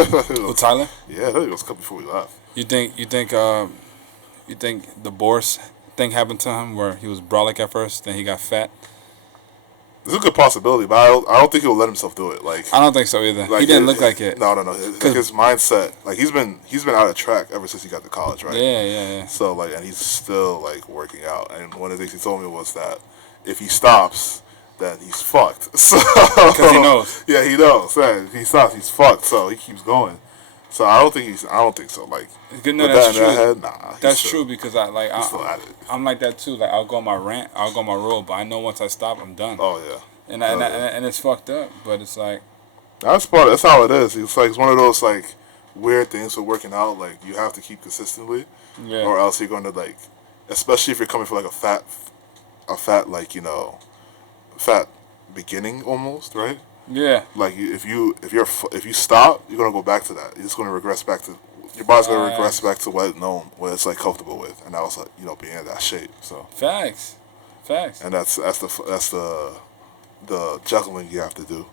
With Tyler? Yeah, I think it was a couple before we left. You think the Boris thing happened to him where he was brolic at first, then he got fat? There's a good possibility, but I don't think he'll let himself do it. Like I don't think so either. He didn't look like it. No. His mindset, like he's been out of track ever since he got to college, right? Yeah. So like, and he's still like working out. And one of the things he told me was that if he stops, then he's fucked. So because he knows. Yeah, he knows. Yeah, if he stops, he's fucked. So he keeps going. So I don't think so. Like, no, that's true. Head, nah, that's true because I'm like that too. Like I'll go on my rant, I'll go on my roll, but I know once I stop, I'm done. Oh yeah. And it's fucked up, but it's like that's how it is. It's like it's one of those like weird things for working out. Like you have to keep consistently, or else you're going to like, especially if you're coming from like a fat like fat beginning almost, right? Yeah. Like if you stop, you're gonna go back to that. You're just gonna regress back to your body's gonna regress back to what it's like comfortable with, and that was like being in that shape. So facts. And that's the juggling you have to do.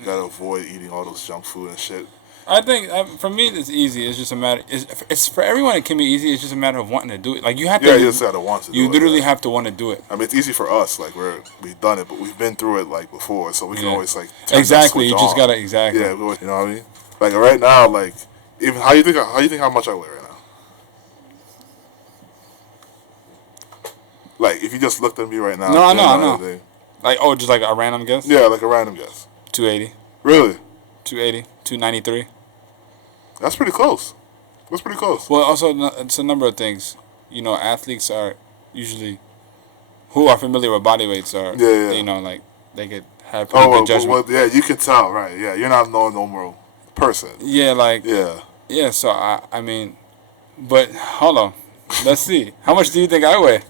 You gotta avoid eating all those junk food and shit. I think for me it's easy. It's just a matter. It's for everyone. It can be easy. It's just a matter of wanting to do it. Like you have to. Yeah, you just gotta want to. You literally have to want to do it. I mean, it's easy for us. Like we've done it, but we've been through it like before, so we can always like exactly. You just gotta Yeah, you know what I mean. Like right now, like even how you think how much I weigh right now? Like if you just looked at me right now. No, I know. Like just like a random guess. Yeah, like a random guess. 280. Really? 280. 293. That's pretty close. That's pretty close. Well, also, it's a number of things. Athletes are usually who are familiar with body weights are. Yeah. Like they could have pretty good judgment. Well, yeah, you can tell, right? Yeah, you're not a normal person. Yeah, like. Yeah. Yeah, so I mean, but hold on, let's see. How much do you think I weigh?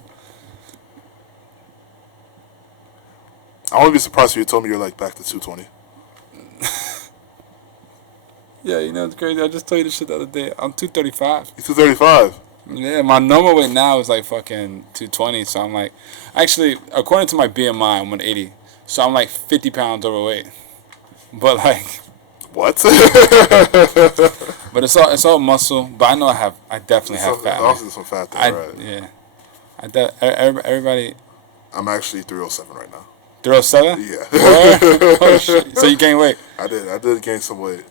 I wouldn't be surprised if you told me you're like back to 220. Yeah, it's crazy. I just told you this shit the other day. I'm 235. You're 235? Yeah, my normal weight now is like fucking 220. So I'm like, actually, according to my BMI, I'm 180. So I'm like 50 pounds overweight. But like, what? But it's all muscle. But I know I definitely have fat. Also some fat there, right? Yeah. Everybody. I'm actually 307 right now. 307? Yeah. Oh shit! So you gained weight? I did gain some weight.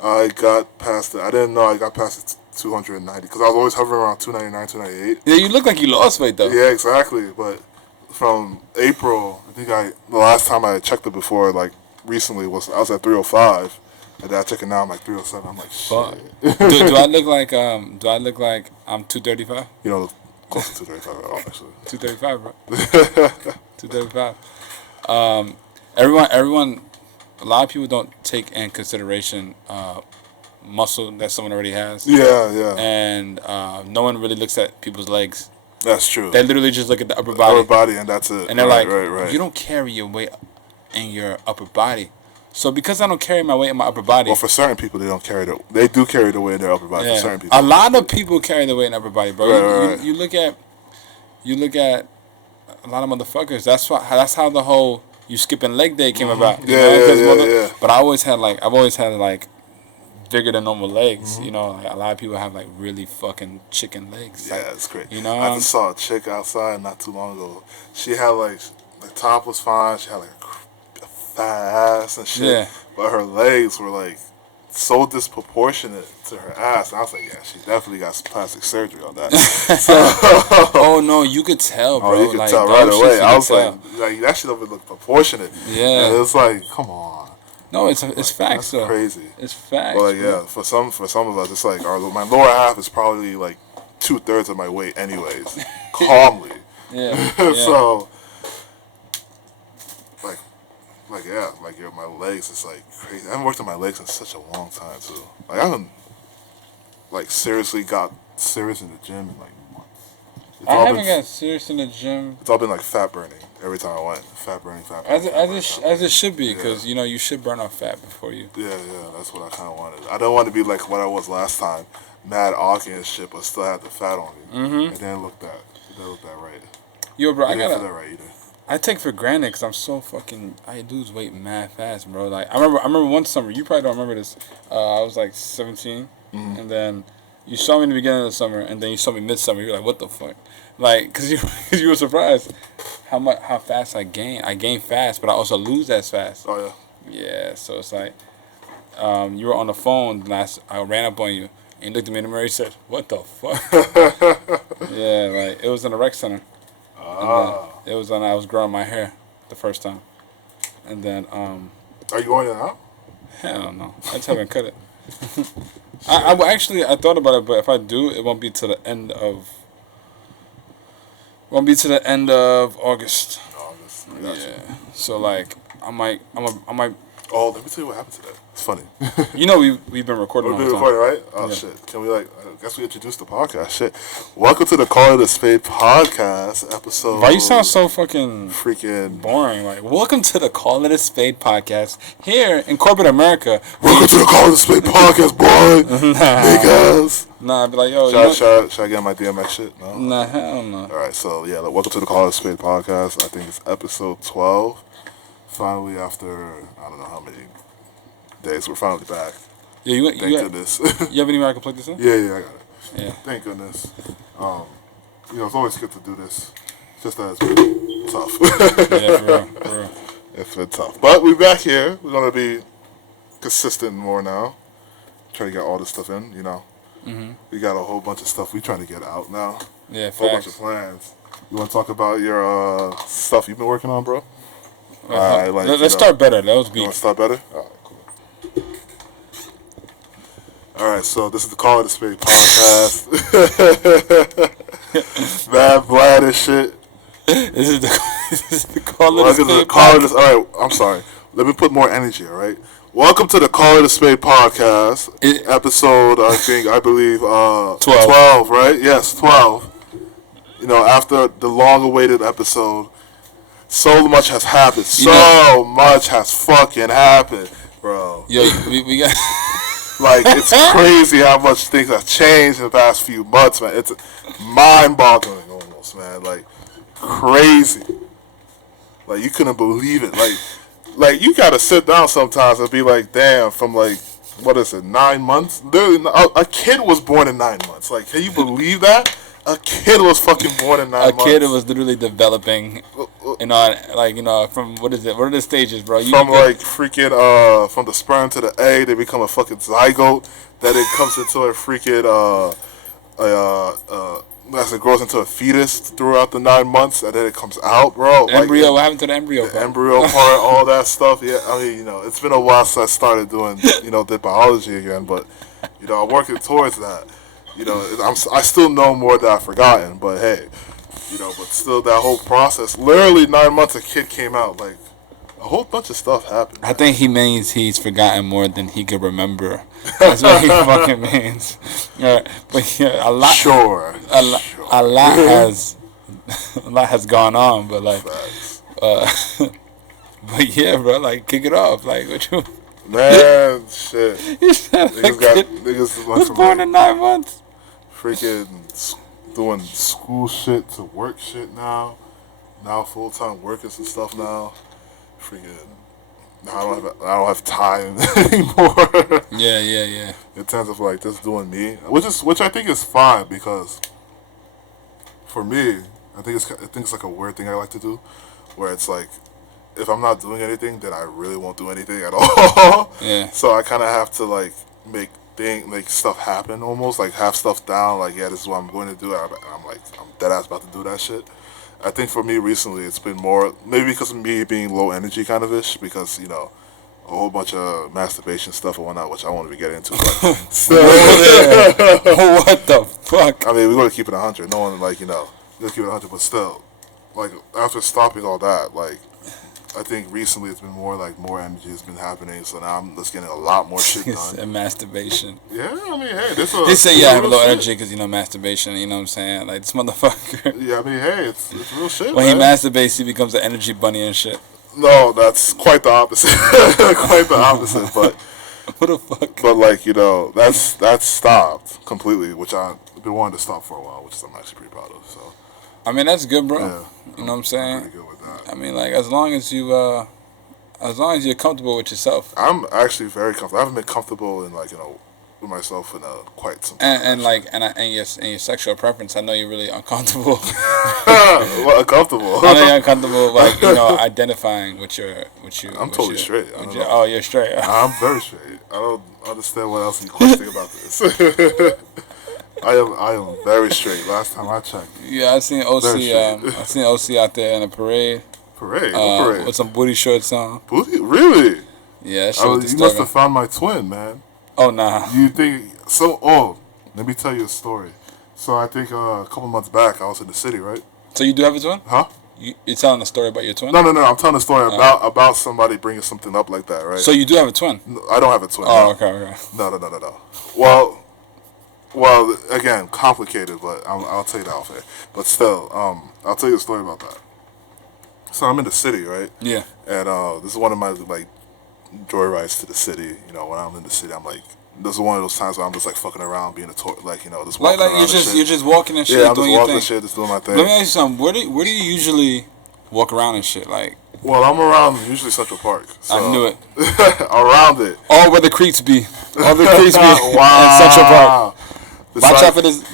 I got past it. I didn't know I got past it 290 because I was always hovering around 299, 298. Yeah, you look like you lost weight though. Yeah, exactly. But from April, I think the last time I checked it before, like recently, I was at 305, and then I check it now, I'm like 307. I'm like, shit. do I look like I'm 235? You know, close to 235 at all, actually. 235, bro. 235. Everyone. A lot of people don't take in consideration muscle that someone already has. Yeah. And no one really looks at people's legs. That's true. They literally just look at the upper body. Upper body, and that's it. And they're right. You don't carry your weight in your upper body. So because I don't carry my weight in my upper body. Well, for certain people, they do carry the weight in their upper body. Yeah. For certain people, a lot of people carry the weight in their upper body, bro. Right. You look at a lot of motherfuckers. That's how the whole you skipping leg day came about. Yeah. But I've always had bigger than normal legs. Mm-hmm. Like a lot of people have like really fucking chicken legs. Yeah, it's great. I just saw a chick outside not too long ago. She had like the top was fine. She had like a fat ass and shit. Yeah. But her legs were like so disproportionate to her ass. And I was like, yeah, she definitely got some plastic surgery on that. Oh no, you could tell, bro. Oh, you could tell right away. I was like that shit don't look proportionate. Yeah. And it's like, come on. No, it's facts though. That's crazy. It's facts. Well, like, yeah, for some of us, it's like my lower half is probably like 2/3 of my weight, anyways. Calmly. Yeah. So, my legs is like crazy. I haven't worked on my legs in such a long time too. Like I haven't seriously got serious in the gym in like months. I haven't got serious in the gym. It's all been like fat burning every time I went. Fat burning. As it should be, because you should burn off fat before you. Yeah, that's what I kind of wanted. I don't want to be like what I was last time, mad awky and shit, but still had the fat on me. Mm-hmm. It didn't look that right. Yo, bro, I take for granted because I'm so fucking. I lose weight mad fast, bro. Like I remember one summer. You probably don't remember this. I was like 17, and then you saw me in the beginning of the summer, and then you saw me midsummer. You're like, what the fuck? Like, cause you were surprised how fast I gain. I gain fast, but I also lose as fast. Oh yeah. Yeah. So it's like, you were on the phone last. I ran up on you and you looked at me in the mirror. You said, "What the fuck?" Yeah, like it was in a rec center. It was when I was growing my hair the first time, and then Are you going there now? hell no, I just haven't cut it. I actually I thought about it, but if I do, it won't be to the end of. Won't be to the end of August. Yeah. So like I might. Oh, let me tell you what happened today. It's funny. You know we've been recording. We've been recording, right? Oh shit! Can we I guess we introduced the podcast. Shit! Welcome to the Call of the Spade podcast episode. Why you sound so fucking freaking boring? Like, welcome to the Call of the Spade podcast here in corporate America. Welcome to the Call of the Spade podcast, boy. Niggas. Nah, I'd be like, yo. Should I get my DMX shit? No. Nah, hell no. All right, so yeah, welcome to the Call of the Spade podcast. I think it's episode 12. Finally, after I don't know how many days, we're finally back. Yeah, Thank goodness. You have anywhere I can plug this in? Yeah, I got it. Yeah. Thank goodness. It's always good to do this. Just that it's been tough. Yeah, for real. It's been tough. But we're back here. We're going to be consistent more now. Try to get all this stuff in, Mm-hmm. We got a whole bunch of stuff we trying to get out now. Yeah, a whole bunch of plans. You want to talk about your stuff you've been working on, bro? Let's start better. That was weak. You want to start better? All right, cool. All right, so this is the Call of the Spade podcast. Mad Vlad and shit. This is the Call of the Spade podcast. All right, I'm sorry. Let me put more energy, all right? Welcome to the Call of the Spade podcast, episode, I believe, 12, right? Yes, 12. After the long-awaited episode, so much has happened. So much has fucking happened, bro. Yo, we got... Like, it's crazy how much things have changed in the past few months, man. It's mind-boggling almost, man. Like, crazy. Like, you couldn't believe it. Like you gotta sit down sometimes and be like, damn, from like, what is it, 9 months? Literally, a kid was born in 9 months. Like, can you believe that? A kid was fucking born in 9 months. A kid was literally developing, from, what is it? What are the stages, bro? From the sperm to the egg, they become a fucking zygote. Then it comes into a freaking, as it grows into a fetus throughout the 9 months, and then it comes out, bro. Embryo, what happened to the embryo part? The embryo part, all that stuff. Yeah, I mean, it's been a while since I started doing, the biology again, but, I'm working towards that. I still know more that I've forgotten, but hey, but still that whole process. Literally 9 months, a kid came out. Like, a whole bunch of stuff happened. I think he means he's forgotten more than he could remember. That's what he fucking means. But yeah, a lot. Sure. A lot has gone on, but like, but yeah, bro, like, kick it off. Like, what you? Man, shit. You said niggas was born in 9 months. Freaking doing school shit to work shit now. Now full-time workers and stuff now. Freaking, I don't have time anymore. Yeah. In terms of like just doing me, which I think is fine, because for me, I think it's like a weird thing I like to do, where it's like, if I'm not doing anything, then I really won't do anything at all. Yeah. So I kind of have to like make stuff happen, almost like have stuff down. Like, yeah, this is what I'm going to do. I'm dead ass about to do that shit. I think for me recently, it's been more maybe because of me being low energy kind of ish, because a whole bunch of masturbation stuff and whatnot, which I won't even get into. But still, what the fuck? I mean, we're going to keep it 100. No one we're going to keep it 100, but still, like, after stopping all that, like, I think recently it's been more energy has been happening, so now I'm just getting a lot more shit done. And masturbation. Yeah, I mean, hey, they say I have low energy because masturbation. You know what I'm saying? Like, this motherfucker. Yeah, I mean, hey, it's real shit. When he masturbates, he becomes an energy bunny and shit. No, that's quite the opposite. Quite the opposite, but what the fuck? But like, that's stopped completely, which I've been wanting to stop for a while, which I'm actually pretty proud of. So I mean, that's good, bro. Yeah, You know what I'm saying? I'm pretty good with that. I mean, like, as long as you're comfortable with yourself. I'm actually very comfortable. I haven't been comfortable in like with myself in quite some time. And your sexual preference. I know you're really uncomfortable. What, uncomfortable? I know you're uncomfortable, like, identifying with you. I'm totally straight. Oh, you're straight. I'm very straight. I don't understand what else you questioning about this. I am very straight. Last time I checked. Yeah, I seen OC. I seen OC out there in a parade. Parade? What parade? With some booty shorts on. Booty? Really? Yeah, that shit was you must have found my twin, man. Oh, nah. You think so? Oh, let me tell you a story. So I think a couple months back I was in the city, right? So you do have a twin? Huh? You're telling a story about your twin? No. I'm telling a story about somebody bringing something up like that, right? So you do have a twin? No, I don't have a twin. Oh, no. okay. No. Well, again, complicated, but I'll tell you that off air. But still, I'll tell you a story about that. So I'm in the city, right? Yeah. And this is one of my like joyrides to the city. When I'm in the city, I'm like, this is one of those times where I'm just like fucking around, being just walking around. You're just walking and shit. Yeah, I'm doing just walking your and shit, just doing my thing. Let me ask you something. Where do you usually walk around and shit? Like, well, I'm around usually Central Park. So I knew it. Around it. All where the creeks be. All the creeks be wow. in Central Park.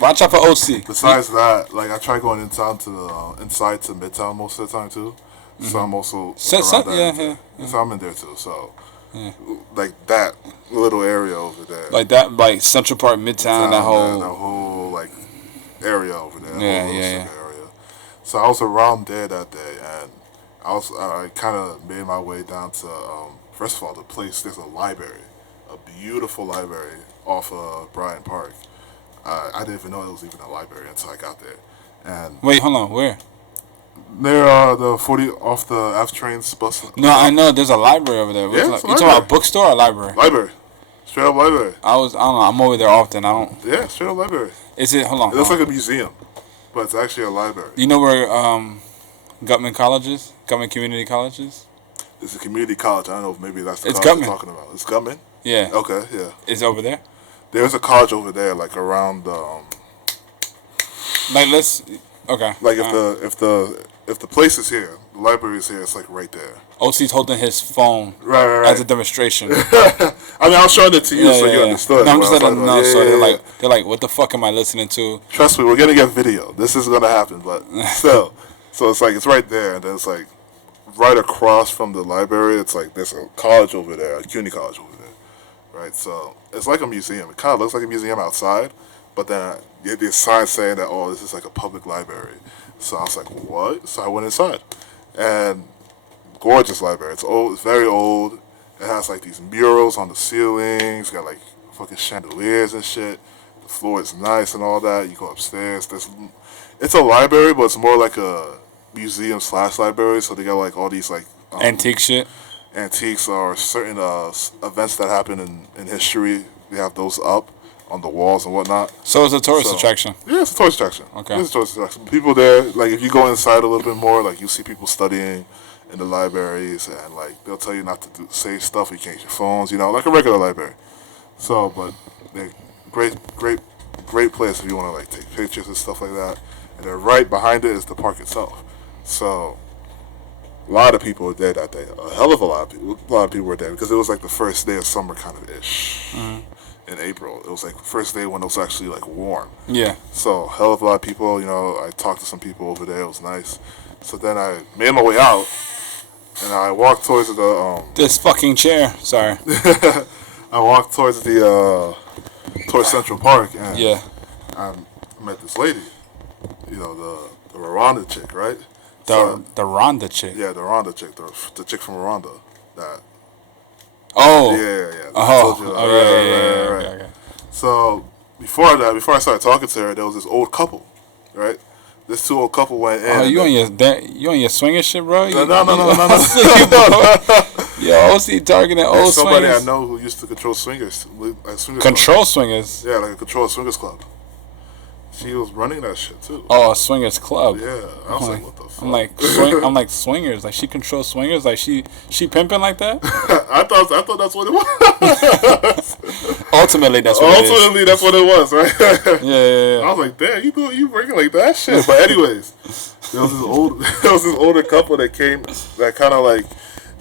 Watch out for OC. Besides that, like I try going inside to Midtown most of the time too. Mm-hmm. So I'm also yeah. So I'm in there too. So like that little area over there. Like that, like Central Park, Midtown, that whole like area over there. Area. So I was around there that day, and I kind of made my way down to first of all, the place. There's a library, a beautiful library off of Bryant Park. I didn't even know there was even a library until I got there. And wait, hold on, where? There the 40 off the F trains bus. No, I know there's a library over there. Yeah, you talking about a bookstore or a library? Library, straight up library. I don't know. I'm over there often. Yeah, straight up library. Is it? Hold on. It looks like a museum, but it's actually a library. You know where Gutman College is? Gutman Community College is? It's a community college. I don't know if maybe that's the college college you're talking about. It's Gutman? Yeah. Okay, yeah. It's over there? There's a college over there, like around like let's okay. Like if the place is here, the library is here. It's like right there. OC's holding his phone right. as a demonstration. I mean, I was showing it to you so you understood. No, I'm just letting them know. So they're like, what the fuck am I listening to? Trust me, we're gonna get video. This is gonna happen, but still. So it's like it's right there, and then it's like right across from the library. It's like there's a college over there, a community college over there, right? So it's like a museum. It kind of looks like a museum outside, but then you have these signs saying that this is like a public library. So I was like, what? So I went inside, and gorgeous library. It's old. It's very old. It has like these murals on the ceilings. Got like fucking chandeliers and shit. The floor is nice and all that. You go upstairs. It's a library, but it's more like a museum / library. So they got like all these like antique shit. Antiques or certain events that happen in history. They have those up on the walls and whatnot. So it's a tourist attraction? Yeah, it's a tourist attraction. Okay. It's a tourist attraction. People there, like if you go inside a little bit more, like you see people studying in the libraries, and like they'll tell you not to say stuff. You can't use your phones, like a regular library. So, but they great place if you want to like take pictures and stuff like that. And then right behind it is the park itself. So a lot of people were there that day. A hell of a lot of people. A lot of people were there because it was like the first day of summer, kind of ish. Mm-hmm. In April, it was like the first day when it was actually like warm. Yeah. So hell of a lot of people. I talked to some people over there. It was nice. So then I made my way out, and I walked towards this fucking chair. Sorry. I walked towards towards Central Park, and yeah, I met this lady. The Rwanda chick, right? The Rwanda chick. Yeah, the Rwanda chick, the chick from Rwanda. That. Oh. Yeah. Right. Okay. So before I started talking to her, there was this old couple, right? This two old couple went in. Oh, you on your swinging shit, bro? No. Yo, OC targeting old swingers. Somebody I know who used to control swingers. Control swingers? Yeah, like a control swingers club. She was running that shit too. Oh, a swingers club. Yeah, I was like, what the fuck? I'm like swingers. Like she controls swingers. Like she pimping like that. I thought that's what it was. Ultimately, that's what it is. Ultimately, that's what it was, right? Yeah. I was like, damn, you working like that shit. But anyways, there was this older couple that came that kind of like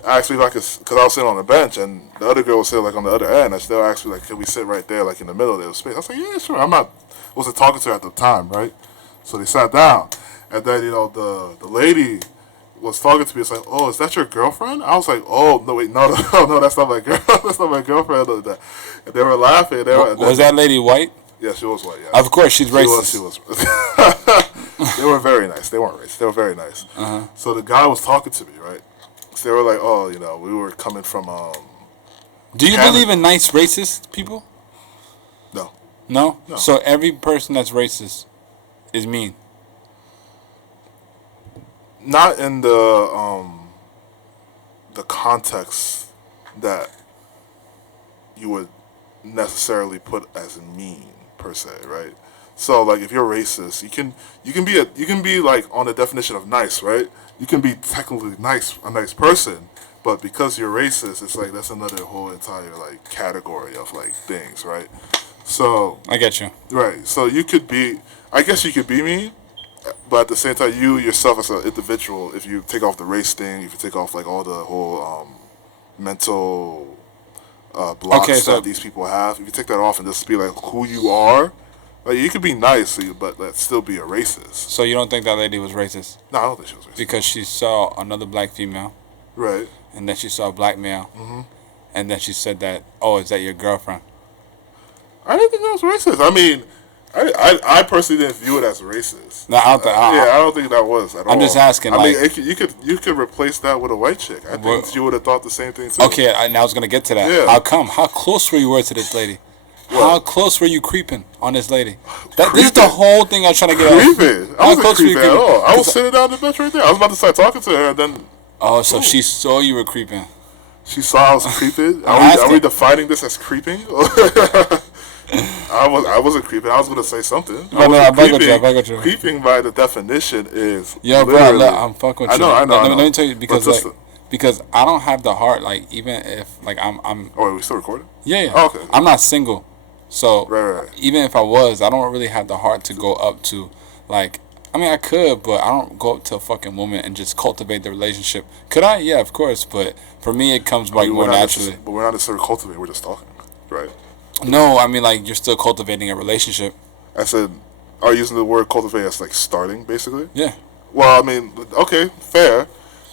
asked me if I could, because I was sitting on the bench and the other girl was sitting like on the other end, and they asked me like, can we sit right there, like in the middle of the space? I was like, yeah, sure. Wasn't talking to her at the time, right? So they sat down, and then the lady was talking to me. It's like, oh, is that your girlfriend? I was like, oh, no, wait, no, that's not my girl. That's not my girlfriend. And they were laughing. Was that lady white? Yeah, she was white. Yeah. Of course, she's racist. She was. They were very nice. They weren't racist. They were very nice. Uh-huh. So the guy was talking to me, right? So they were like, oh, we were coming from. Do you believe in nice racist people? No. No? So every person that's racist is mean? Not in the context that you would necessarily put as mean per se, right? So like if you're racist, you can be like on the definition of nice, right? You can be technically a nice person, but because you're racist, it's like that's another whole entire like category of like things, right? So I get you. Right. So I guess you could be mean, but at the same time, you yourself as an individual, if you take off the race thing, if you take off like all the whole mental blocks that these people have, if you take that off and just be like who you are, like you could be nice, but let's still be a racist. So you don't think that lady was racist? No, I don't think she was racist. Because she saw another black female. Right. And then she saw a black male. Mm-hmm. And then she said that, oh, is that your girlfriend? I didn't think that was racist. I mean, I personally didn't view it as racist. No, I don't think that was at all. I'm just asking. I mean, you could replace that with a white chick. I think you would have thought the same thing too. Okay, and I was gonna get to that. Yeah. How come? How close were you to this lady? What? How close were you creeping on this lady? This is the whole thing I was trying to get at. Creeping? I wasn't creeping at all. I was sitting down on the bench right there. I was about to start talking to her, and then. Oh, so she saw you were creeping. She saw I was creeping. Are we defining this as creeping? I wasn't creeping. I was gonna say something. I got you. Creeping by the definition is. Yo, bro, look, I'm fucking with you. I know. Let me tell you because I don't have the heart. Like even if like I'm. Oh, are we still recording? Yeah. Oh, okay. I'm not single, so right. Even if I was, I don't really have the heart to go up to like. I mean, I could, but I don't go up to a fucking woman and just cultivate the relationship. Could I? Yeah, of course. But for me, it comes like more naturally. But we're not necessarily cultivating. We're just talking, right? No, I mean like you're still cultivating a relationship. I said, are you using the word cultivate as like starting, basically? Yeah. Well, I mean, okay, fair.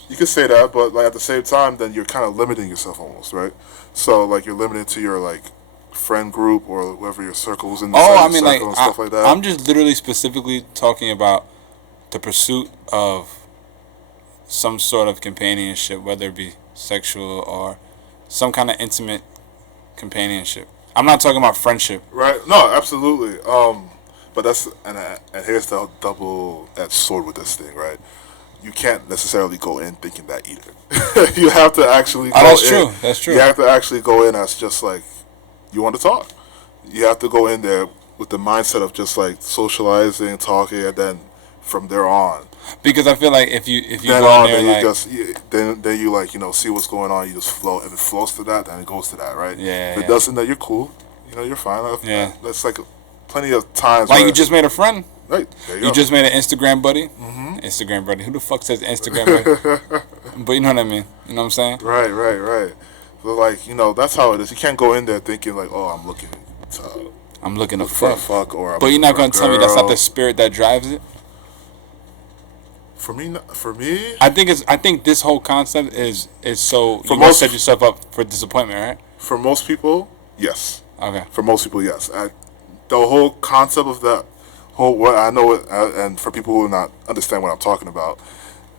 You could say that, but like at the same time, then you're kind of limiting yourself almost, right? So like you're limited to your like friend group or whoever your circles in. I mean, like and stuff like that. I'm just literally specifically talking about the pursuit of some sort of companionship, whether it be sexual or some kind of intimate companionship. I'm not talking about friendship. Right. No, absolutely. But that's and here's the double-edged sword with this thing, right? You can't necessarily go in thinking that either. You have to actually. That's true. That's true. You have to actually go in as just like you want to talk. You have to go in there with the mindset of just like socializing, talking, and then from there on. Because I feel like if you then go on, in there then you like see what's going on. You just flow. If it flows to that, then it goes to that, right? Yeah. If it doesn't, then you're cool. You're fine. Yeah. That's like plenty of times. Like you just made a friend. Right. There you go. Just made an Instagram buddy. Mm-hmm. Instagram buddy. Who the fuck says Instagram buddy? But you know what I mean. You know what I'm saying? Right. So like that's how it is. You can't go in there thinking like, oh, I'm looking to fuck or. But you're not gonna tell me that's not the spirit that drives it. For me, I think this whole concept is so you won't set yourself up for disappointment, right? For most people, yes. Okay. For most people, yes. The whole concept of that whole what I know it, and for people who do not understand what I'm talking about,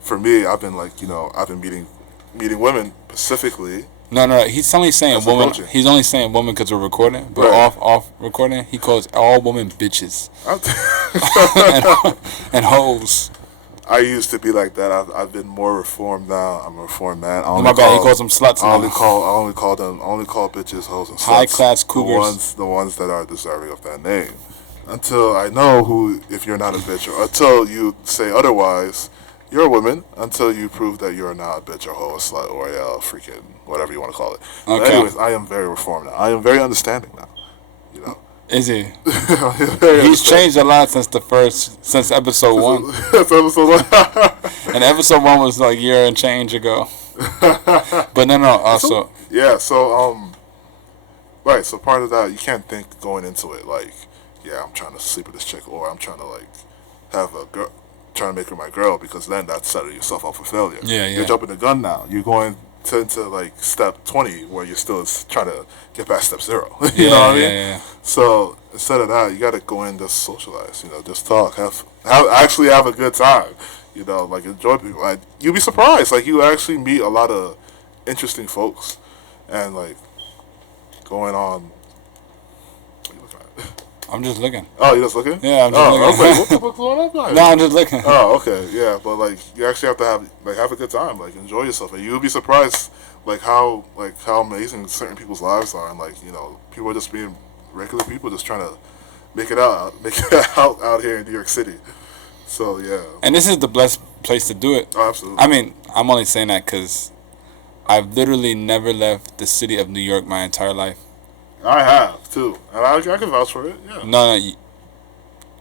for me, I've been like I've been meeting women specifically. No. He's only saying woman. He's only saying woman because we're recording. But off recording, he calls all women bitches and hoes. I used to be like that. I've been more reformed now. I'm a reformed man. My bad. He calls them sluts. I only call bitches hoes and sluts. High class cougars. The ones that are deserving of that name. Until I know who, if you're not a bitch, or until you say otherwise, you're a woman. Until you prove that you're not a bitch or hoe, a slut, or a freaking whatever you want to call it. Okay. But anyways, I am very reformed now. I am very understanding now. You know. Is he? He's changed a lot since episode 1. Since episode 1. And episode 1 was like a year and change ago. But no. Also. Yeah. So right. So part of that, you can't think going into it like, yeah, I'm trying to sleep with this chick, or I'm trying to like have a girl, trying to make her my girl, because then that's setting yourself up for failure. Yeah. You're jumping the gun now. You're going into like step 20 where you're still trying to get past step 0. You know what I mean? Yeah. So instead of that, you got to go in, just socialize. You know, just talk, actually have a good time. You know, like enjoy people. Like, you'll be surprised. Like, you actually meet a lot of interesting folks, and like going on. What are you looking at? I'm just looking. Oh, you're just looking? Yeah, I'm just looking. I was like, what the fuck's going on? Guys? No, I'm just looking. Oh, okay, yeah, but like you actually have to have a good time, like enjoy yourself, and you'll be surprised like how amazing certain people's lives are, and like, you know, people are just being regular people, just trying to make it out here in New York City. So yeah. And this is the best place to do it. Oh, absolutely. I mean, I'm only saying that because I've literally never left the city of New York my entire life. I have too, and I can vouch for it. Yeah. No,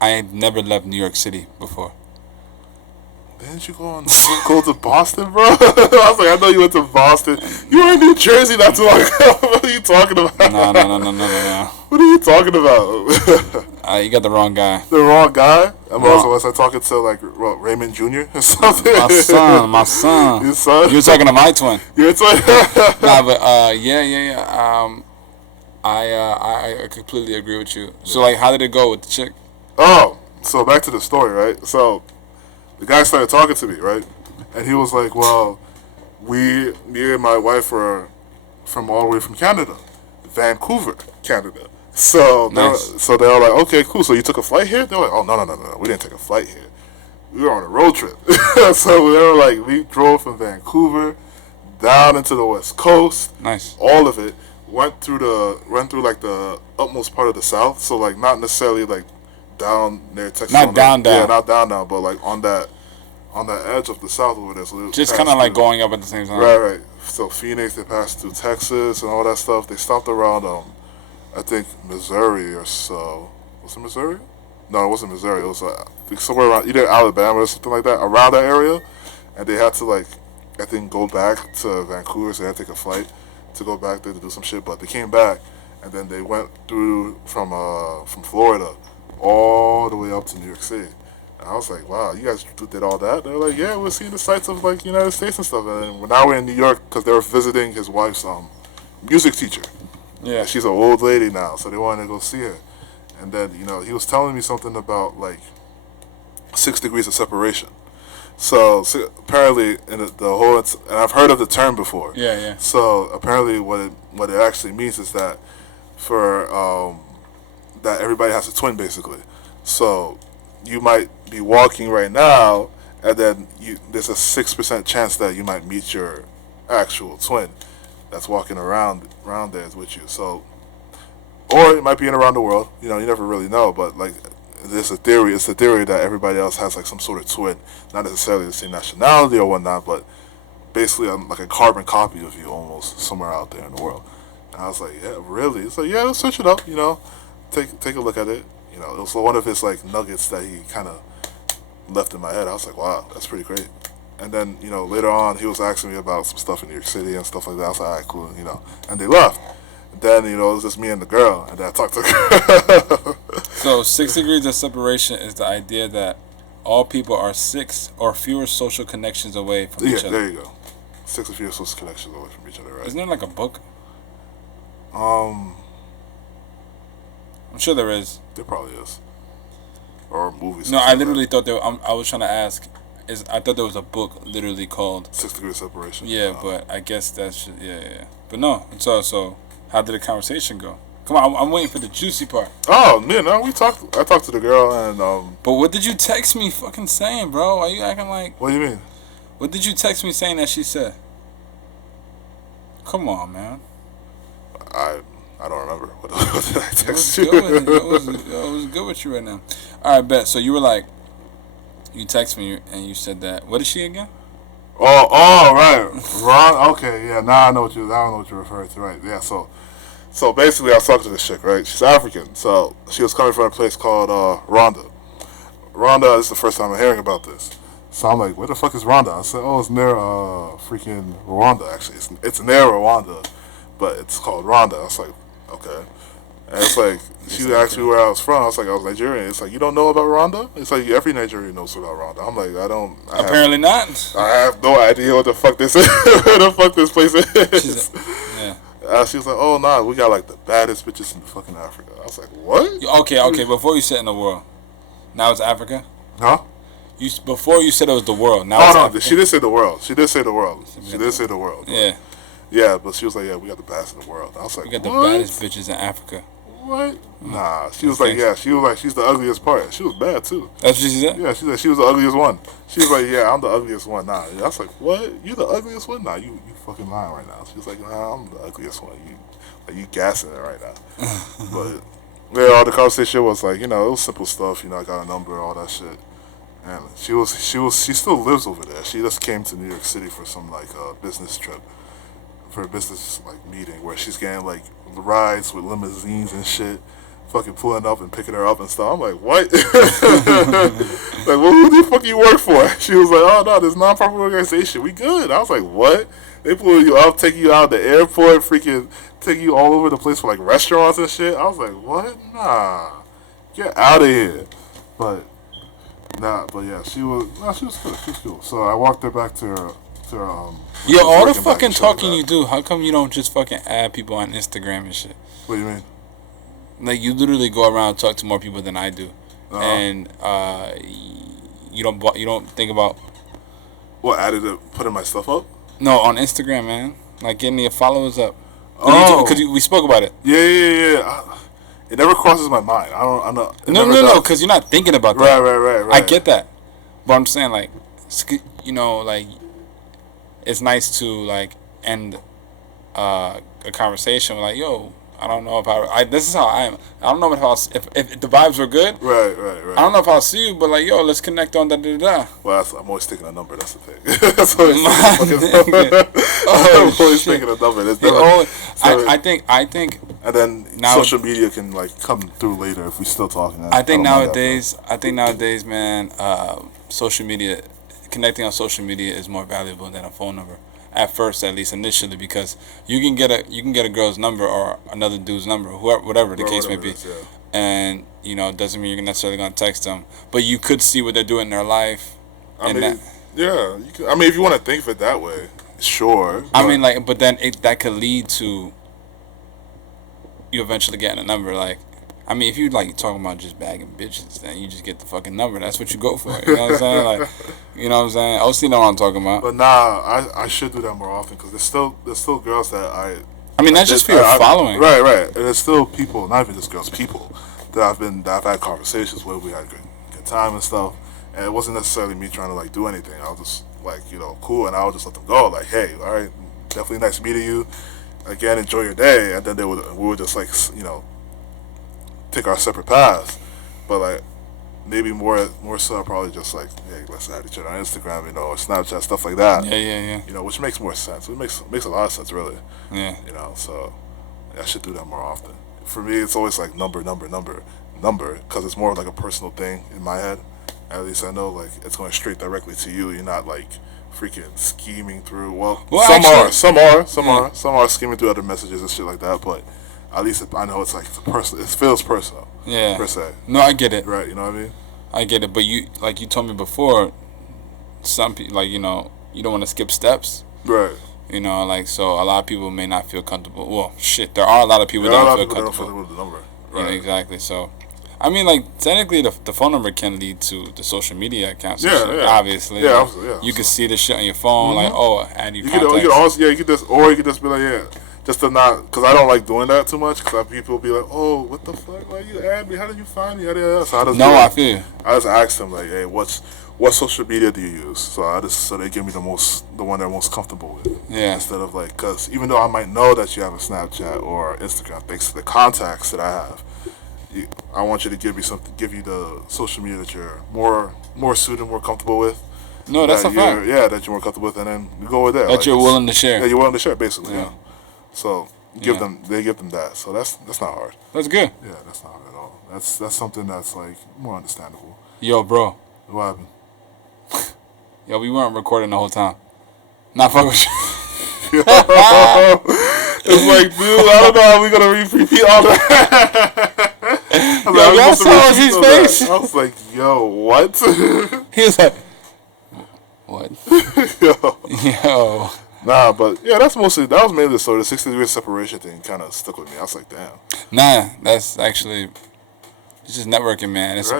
I've never left New York City before. Didn't you go to Boston, bro? I was like, I know you went to Boston. You were in New Jersey not too long ago. What are you talking about? No. What are you talking about? You got the wrong guy. The wrong guy? Was I talking to like Raymond Jr. or something? My son. Your son? You're talking to my twin. Your twin? Nah, but yeah. I completely agree with you. So like, how did it go with the chick? Oh, so back to the story, right? So the guy started talking to me, right? And he was like, well, me and my wife were from all the way from Canada, Vancouver, Canada. So nice. They were like, okay, cool. So you took a flight here? They were like, oh, no. We didn't take a flight here. We were on a road trip. So they were like, we drove from Vancouver down into the West Coast. Nice. All of it. Went through like the utmost part of the South. So like not necessarily like down near Texas. Not down. Yeah, not down, but like on that edge of the South over there. So just kind of like going up at the same time. Right. So Phoenix, they passed through Texas and all that stuff. They stopped around, I think Missouri or so. Was it Missouri? No, it wasn't Missouri. It was somewhere around either Alabama or something like that, around that area. And they had to like, I think, go back to Vancouver. So they had to take a flight to go back there to do some shit. But they came back, and then they went through from Florida all the way up to New York City. And I was like, wow, you guys did all that? They were like, yeah, we're seeing the sights of like United States and stuff. And now we're in New York because they were visiting his wife's music teacher. Yeah, she's an old lady now, so they wanted to go see her. And then, you know, he was telling me something about like 6 degrees of separation. So apparently, in the whole, and I've heard of the term before. Yeah. So apparently, what it actually means is that for that everybody has a twin, basically. So you might be walking right now, and then there's a 6% chance that you might meet your actual twin that's walking around there with you. So, or it might be in around the world. You know, you never really know. But like, there's a theory. It's a theory that everybody else has like some sort of twin, not necessarily the same nationality or whatnot, but basically like a carbon copy of you almost somewhere out there in the world. And I was like, yeah, really? It's like, yeah, let's switch it up. You know, take a look at it. You know, it was one of his like nuggets that he kind of left in my head. I was like, wow, that's pretty great. And then, you know, later on, he was asking me about some stuff in New York City and stuff like that. I was like, all right, cool, you know. And they left. And then, you know, it was just me and the girl. And then I talked to her. So 6 degrees of separation is the idea that all people are 6 or fewer social connections away from each other. Yeah, there you go. 6 or fewer social connections away from each other, right? Isn't there like a book? I'm sure there is. There probably is. Or movies. No, I literally thought I was trying to ask. I thought there was a book literally called 6 Degrees Separation. Yeah, but I guess that's yeah. But no, so how did the conversation go? Come on, I'm waiting for the juicy part. Oh man, no, I talked to the girl and But what did you text me fucking saying, bro? Why you acting like? What do you mean? What did you text me saying that she said? Come on, man. I don't remember. What did I text you? It was good with you right now. All right, bet. So you were like, you text me and you said that. What is she again? Oh, right. Ron. Okay, yeah. Now I know what you're referring to. Right. Yeah. So So basically, I was talking to this chick, right? She's African, so she was coming from a place called Rwanda. Rwanda is the first time I'm hearing about this. So I'm like, where the fuck is Rwanda? I said, oh, it's near freaking Rwanda, actually. It's near Rwanda, but it's called Rwanda. I was like, okay. And it's like, she asked me where I was from. I was like, I was Nigerian. It's like, you don't know about Rwanda? It's like, every Nigerian knows about Rwanda. I'm like, Apparently not. I have no idea what the fuck this is. Where the fuck this place is. She was like, oh, nah, we got like the baddest bitches in fucking Africa. I was like, what? Okay, before you said in the world. Now it's Africa? Huh? Before you said it was the world. Now it's Africa. She did say the world. She did say the world. Yeah. Yeah, but she was like, yeah, we got the baddest in the world. I was like, we got the baddest bitches in Africa. What? Nah. She was like, yeah, she's the ugliest part. She was bad, too. That's what she said? Yeah, she said she was the ugliest one. She was like, yeah, I'm the ugliest one. Nah. I was like, what? You the ugliest one? Nah, you fucking lying right now. She was like, nah, I'm the ugliest one. You gassing it right now. But, yeah, all the conversation was like, it was simple stuff. I got a number, all that shit. And she still lives over there. She just came to New York City for some, business trip. For a business meeting where she's getting rides with limousines and shit, fucking pulling up and picking her up and stuff. I'm like, what? Like, well, who the fuck you work for? She was like, oh no, this non-profit organization, we good. I was like, what? They pull you up, take you out of the airport, freaking take you all over the place for restaurants and shit. I was like, what? Nah, get out of here. But yeah, she was good. She was cool. So I walked her back to her. Yo, all the fucking talking you do, how come you don't just fucking add people on Instagram and shit? What do you mean? Like, you literally go around and talk to more people than I do. And you don't think about... What, putting my stuff up? No, on Instagram, man. Like, getting your followers up. Because we spoke about it. Yeah. It never crosses my mind. No, because you're not thinking about that. Right. I get that. But I'm saying, it's nice to end a conversation with yo, I don't know if this is how I am. I don't know if the vibes were good. Right. I don't know if I'll see you, but yo, let's connect on da. Well, I'm always taking a number. That's the thing. That's always I'm always taking a number. I think. And then now, social media can come through later if we still talking. I think nowadays, man, social media. Connecting on social media is more valuable than a phone number. At first, at least initially, because you can get a girl's number or another dude's number, whatever the case may be, and it doesn't mean you're necessarily gonna text them, but you could see what they're doing in their life. You can, if you want to think of it that way, sure. But then that could lead to you eventually getting a number. If you talking about just bagging bitches, then you just get the fucking number. That's what you go for. You know what I'm saying? You know what I'm saying? OC know what I'm talking about. But nah, I should do that more often because there's still girls that that's just for your following. Right. And there's still people, not even just girls, people that I've had conversations with. We had good time and stuff, and it wasn't necessarily me trying to do anything. I was just cool, and I would just let them go. Hey, all right, definitely nice meeting you. Again, enjoy your day, and then we would just take our separate paths, but maybe more so probably just hey, let's add each other on Instagram, or Snapchat, stuff like that. Yeah. Which makes more sense. It makes a lot of sense, really. Yeah. So I should do that more often. For me, it's always number, because it's more of a personal thing in my head. At least I know it's going straight directly to you. You're not freaking scheming through. Well some are scheming through other messages and shit like that, but. At least I know it's personal. It feels personal. Yeah. Per se. No, I get it. Right. You know what I mean? I get it, but you told me before. Some people you don't want to skip steps. Right. So a lot of people may not feel comfortable. Well, shit, there are a lot of people that don't feel comfortable with the number. Right. Yeah, exactly. So, technically, the phone number can lead to the social media accounts. Yeah. Obviously. Yeah. Yeah. You can see the shit on your phone, add you. You could just be yeah. Just to not, because I don't like doing that too much. Because people be like, "Oh, what the fuck? Why you add me? How did you find me?" So I feel you. I just ask them "Hey, what social media do you use?" So they give me the one they're most comfortable with. Yeah. Instead of because even though I might know that you have a Snapchat or Instagram, thanks to the contacts that I have, I want you to give you the social media that you're more suited, more comfortable with. No, that's a fact. Yeah, that you're more comfortable with, and then we go with that. That you're willing to share. Yeah, you're willing to share, basically. Yeah. So give them that. So that's not hard. That's good. Yeah, that's not hard at all. That's something that's like more understandable. Yo, bro. What happened? Yo, we weren't recording the whole time. Not fuck with you. It's like, dude, I don't know how we're gonna repeat all that. Yo, y'all saw his face. I was like, yo, what? He was like, what? Yo. Nah, but yeah, that was mainly the story. The 60-degree separation thing kind of stuck with me. I was like, damn. Nah, that's actually, it's just networking, man. It's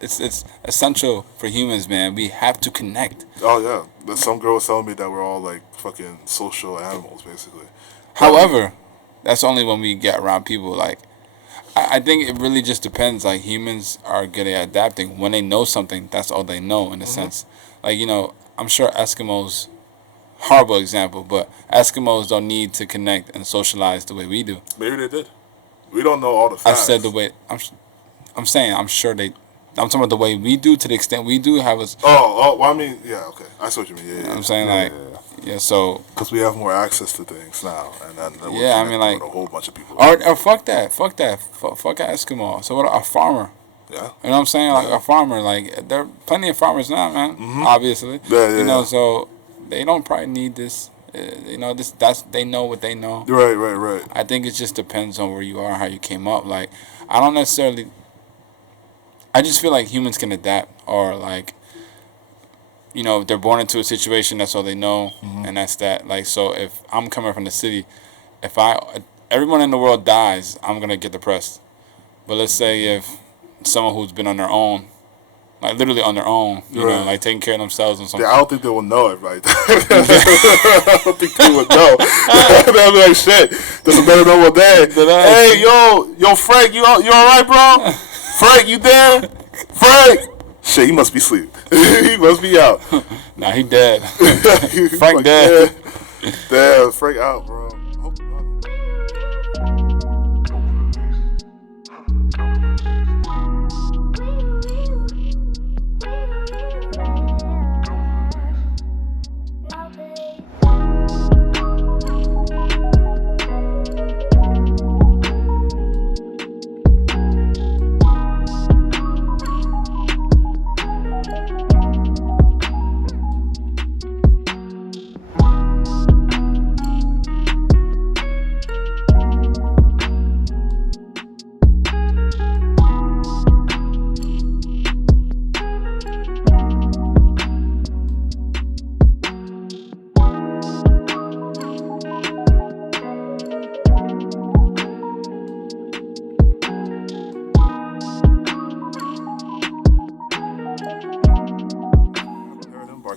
it's essential for humans, man. We have to connect. Oh yeah, there's some girl was telling me that we're all like fucking social animals, basically. However, that's only when we get around people. Like, I think it really just depends. Like, humans are good at adapting. When they know something, that's all they know, in a sense. Like, you know, I'm sure Eskimos, horrible example, but Eskimos don't need to connect and socialize the way we do. Maybe they did. We don't know all the facts. I said the way, I'm saying, I'm sure they, I'm talking about the way we do, to the extent we do have us. Well, I mean, yeah, okay. I see what you mean. Yeah, you know what I'm saying, yeah, so. Because we have more access to things now. And then yeah, I mean, like. A whole bunch of people. Or fuck that. Fuck an Eskimo. So what, a farmer. Yeah. You know what I'm saying? Like, a farmer. Like, there are plenty of farmers now, man. Obviously. Yeah. You know, so they don't probably need this. You know, they know what they know. Right. I think it just depends on where you are, how you came up. Like, I don't necessarily. I just feel like humans can adapt, or like, you know, they're born into a situation, that's all they know, and that's that. Like, so if I'm coming from the city, if everyone in the world dies, I'm gonna get depressed. But let's say if someone who's been on their own, like literally on their own, you know, like taking care of themselves and something. Yeah, I don't think they will know it, right? I don't think they would know. They'll be like, shit, this is better than what they. Hey, yo, Frank, you all right, bro? Frank, you there? Frank! Shit, he must be asleep. He must be out. Nah, he dead. Frank dead. Damn, Frank out, bro.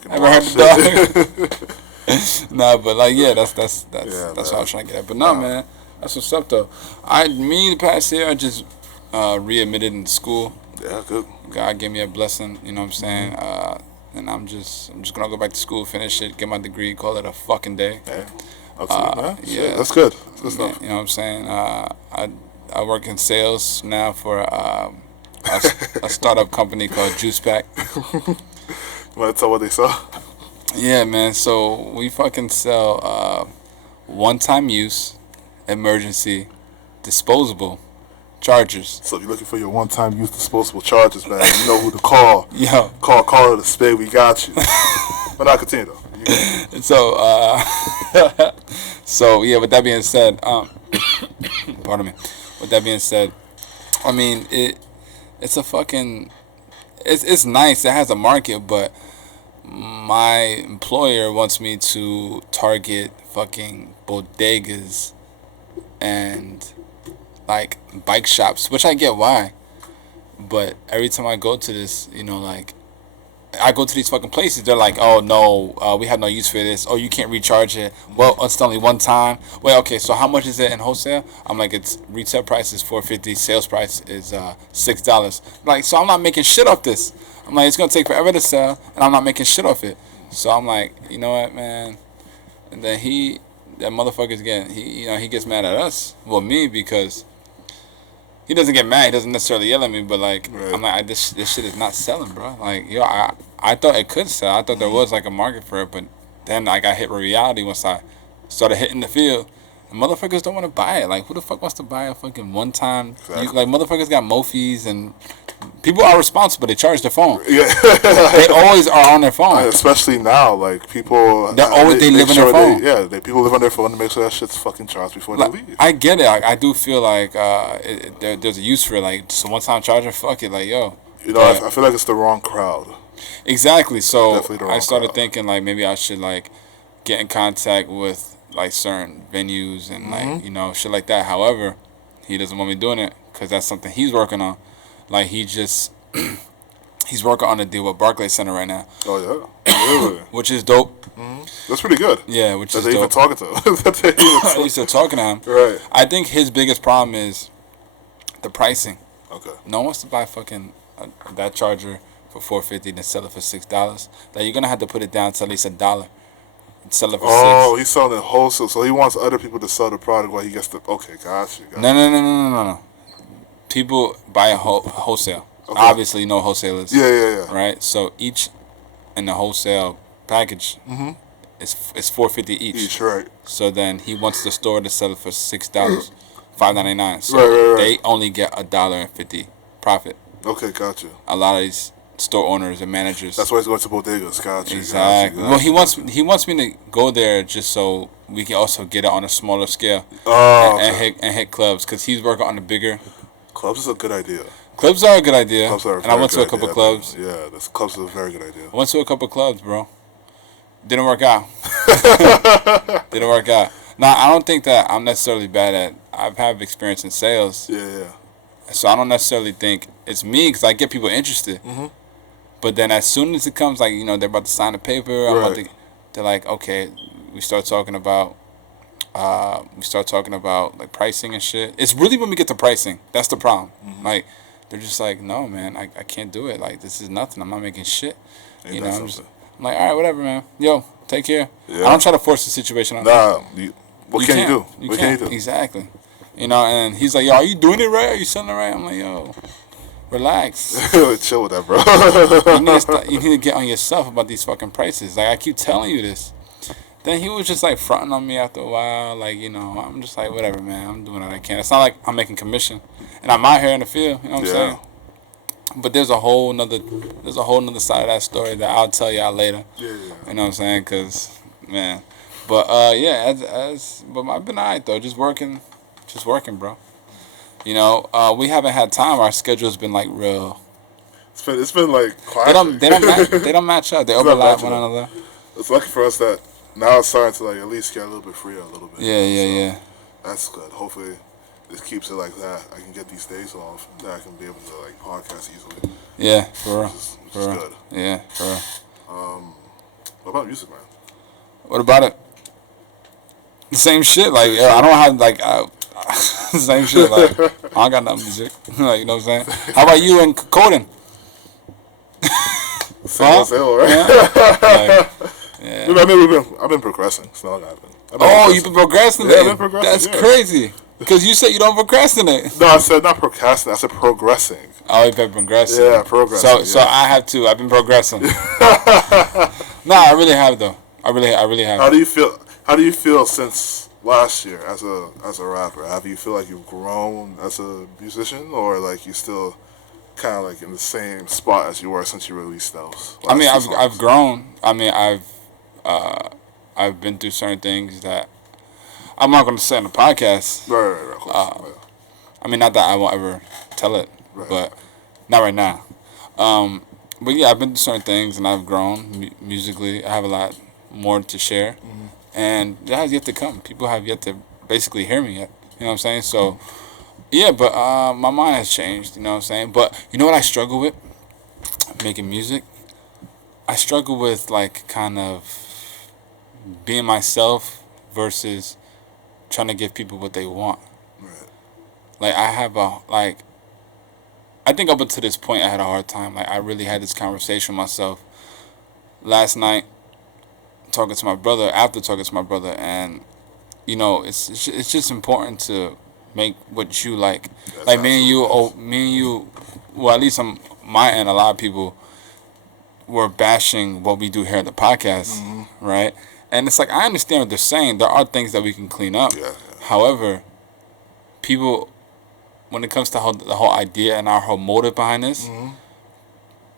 Ever heard the dog? Nah, but like, yeah, that's what I was trying to get at. But no, man, that's what's up though. The past year, I just readmitted in school. Yeah, good. God gave me a blessing, you know what I'm saying? And I'm just gonna go back to school, finish it, get my degree, call it a fucking day. Yeah, yeah, that's good. That's good stuff. You know what I'm saying? I work in sales now for a startup company called Juice Pack. You want to tell what they sell? Yeah, man. So we fucking sell one-time use, emergency, disposable chargers. So if you're looking for your one-time use disposable chargers, man, you know who to call. Yo. Call the Spade. We got you. But I continue though. So yeah. With that being said, pardon me. With that being said, I mean it's a fucking. It's nice. It has a market, but my employer wants me to target fucking bodegas and like bike shops, which I get why. But every time I go to this, you know, like I go to these fucking places, they're like, oh no, we have no use for this. Oh, you can't recharge it. Well, it's only one time. Well, okay, so how much is it in wholesale? I'm like, its retail price is $4.50, sales price is $6. Like, so I'm not making shit off this. I'm like, it's gonna take forever to sell, and I'm not making shit off it. So I'm like, you know what, man? And then that motherfucker's he gets mad at us, well, me, because he doesn't get mad. He doesn't necessarily yell at me, but like, right. I'm like, this shit is not selling, bro. Like, yo, I thought it could sell. I thought there was like a market for it, but then I got hit with reality once I started hitting the field. Motherfuckers don't want to buy it. Like, who the fuck wants to buy a fucking one time? Exactly. Like, motherfuckers got Mophis and people are responsible. They charge their phone. Yeah. They always are on their phone. Especially now, like, people. They live on their phone. People live on their phone to make sure that shit's fucking charged before they leave. I get it. Like, I do feel like there's a use for it. Like, just a one time charger, fuck it. Like, yo. You know, I feel like it's the wrong crowd. Exactly. So I started thinking, like, maybe I should, like, get in contact with, like, certain venues and like, you know, shit like that. However, he doesn't want me doing it because that's something he's working on. Like, he's working on a deal with Barclays Center right now. Oh yeah, really? Which is dope. That's pretty good. Yeah, which is dope. Even talking to him. He's still talking to him. Right. I think his biggest problem is the pricing. Okay. No one wants to buy fucking that charger for $450 and sell it for $6. Like, you're gonna have to put it down to at least $1. Sell it for $6. Oh, he's selling it wholesale, so he wants other people to sell the product while he gets the. Okay, gotcha. No. People buy a wholesale. Okay. Obviously, you know what wholesale is. Yeah. Right. So each in the wholesale package is $450 each. Right. So then he wants the store to sell it for $6, $5.99. So right. They only get $1.50 profit. Okay, gotcha. A lot of these store owners and managers. That's why he's going to bodegas. Gotcha. Exactly. Well, he wants me to go there just so we can also get it on a smaller scale. Oh. And hit clubs because he's working on the bigger. Clubs is a good idea. Clubs are a good idea. Clubs are and I went to a couple clubs. Yeah, clubs is a very good idea. I went to a couple clubs, bro. Didn't work out. Didn't work out. Now, I don't think that I'm necessarily bad at. I've had experience in sales. Yeah. So I don't necessarily think it's me because I get people interested. But then as soon as it comes, like, you know, they're about to sign a paper, they're like, okay, we start talking about like pricing and shit. It's really when we get to pricing that's the problem. Like, they're just like, no, man, I can't do it. Like, this is nothing. I'm not making shit. You know, I'm like, all right, whatever, man. Yo, take care. Yeah. I don't try to force the situation on you. What can you do? What can you do? Exactly. You know, and he's like, yo, are you doing it right? Are you selling it right? I'm like, yo, relax. Chill with that, bro. You need to get on yourself about these fucking prices. Like, I keep telling you this. Then he was just, like, fronting on me after a while. Like, you know, I'm just like, whatever, man. I'm doing what I can. It's not like I'm making commission. And I'm out here in the field. You know what I'm saying? But there's a whole nother side of that story that I'll tell y'all later. Yeah. You know what I'm saying? Because, man. But, yeah, but I've been all right, though. Just working, bro. You know, we haven't had time. Our schedule's been, like, real. It's been like, classic. They don't match up. They overlap one another. It's lucky for us that now it's starting to, like, at least get a little bit freer a little bit. Yeah. That's good. Hopefully this keeps it like that. I can get these days off. That I can be able to, like, podcast easily. Yeah, for real. Which is good. Yeah, for real. What about music, man? What about it? The same shit. Like, I don't have, like, same shit. Like, I don't got no music. Like, you know what I'm saying? How about you and coding? Same, right? Yeah. Yeah. I mean, I've been progressing. It's not happening. You've been procrastinating? Yeah, I've been progressing. That's crazy. Because you said you don't procrastinate. No, I said not procrastinate. I said progressing. Oh, you've been progressing. Yeah, progressing. So I have to. I've been progressing. No, I really have though. I really have. How do you feel since last year as a rapper? Have you feel like you've grown as a musician, or like you still kind of like in the same spot as you were since you released those? I mean, I've grown. I mean, I've been through certain things that I'm not going to say on the podcast. Right, of course. I mean, not that I won't ever tell it, but not right now. But yeah, I've been through certain things and I've grown musically. I have a lot more to share, and that has yet to come. People have yet to basically hear me yet. You know what I'm saying? So, yeah, but my mind has changed. You know what I'm saying? But you know what I struggle with? Making music. I struggle with, like, kind of being myself versus trying to give people what they want. Right. Like, I think up until this point I had a hard time. Like, I really had this conversation with myself last night after talking to my brother, and, you know, it's just important to make what you like. That's like, me and you, well, at least on my end, a lot of people were bashing what we do here at the podcast, right? And it's like, I understand what they're saying. There are things that we can clean up. Yeah. However, people, when it comes to the whole idea and our whole motive behind this,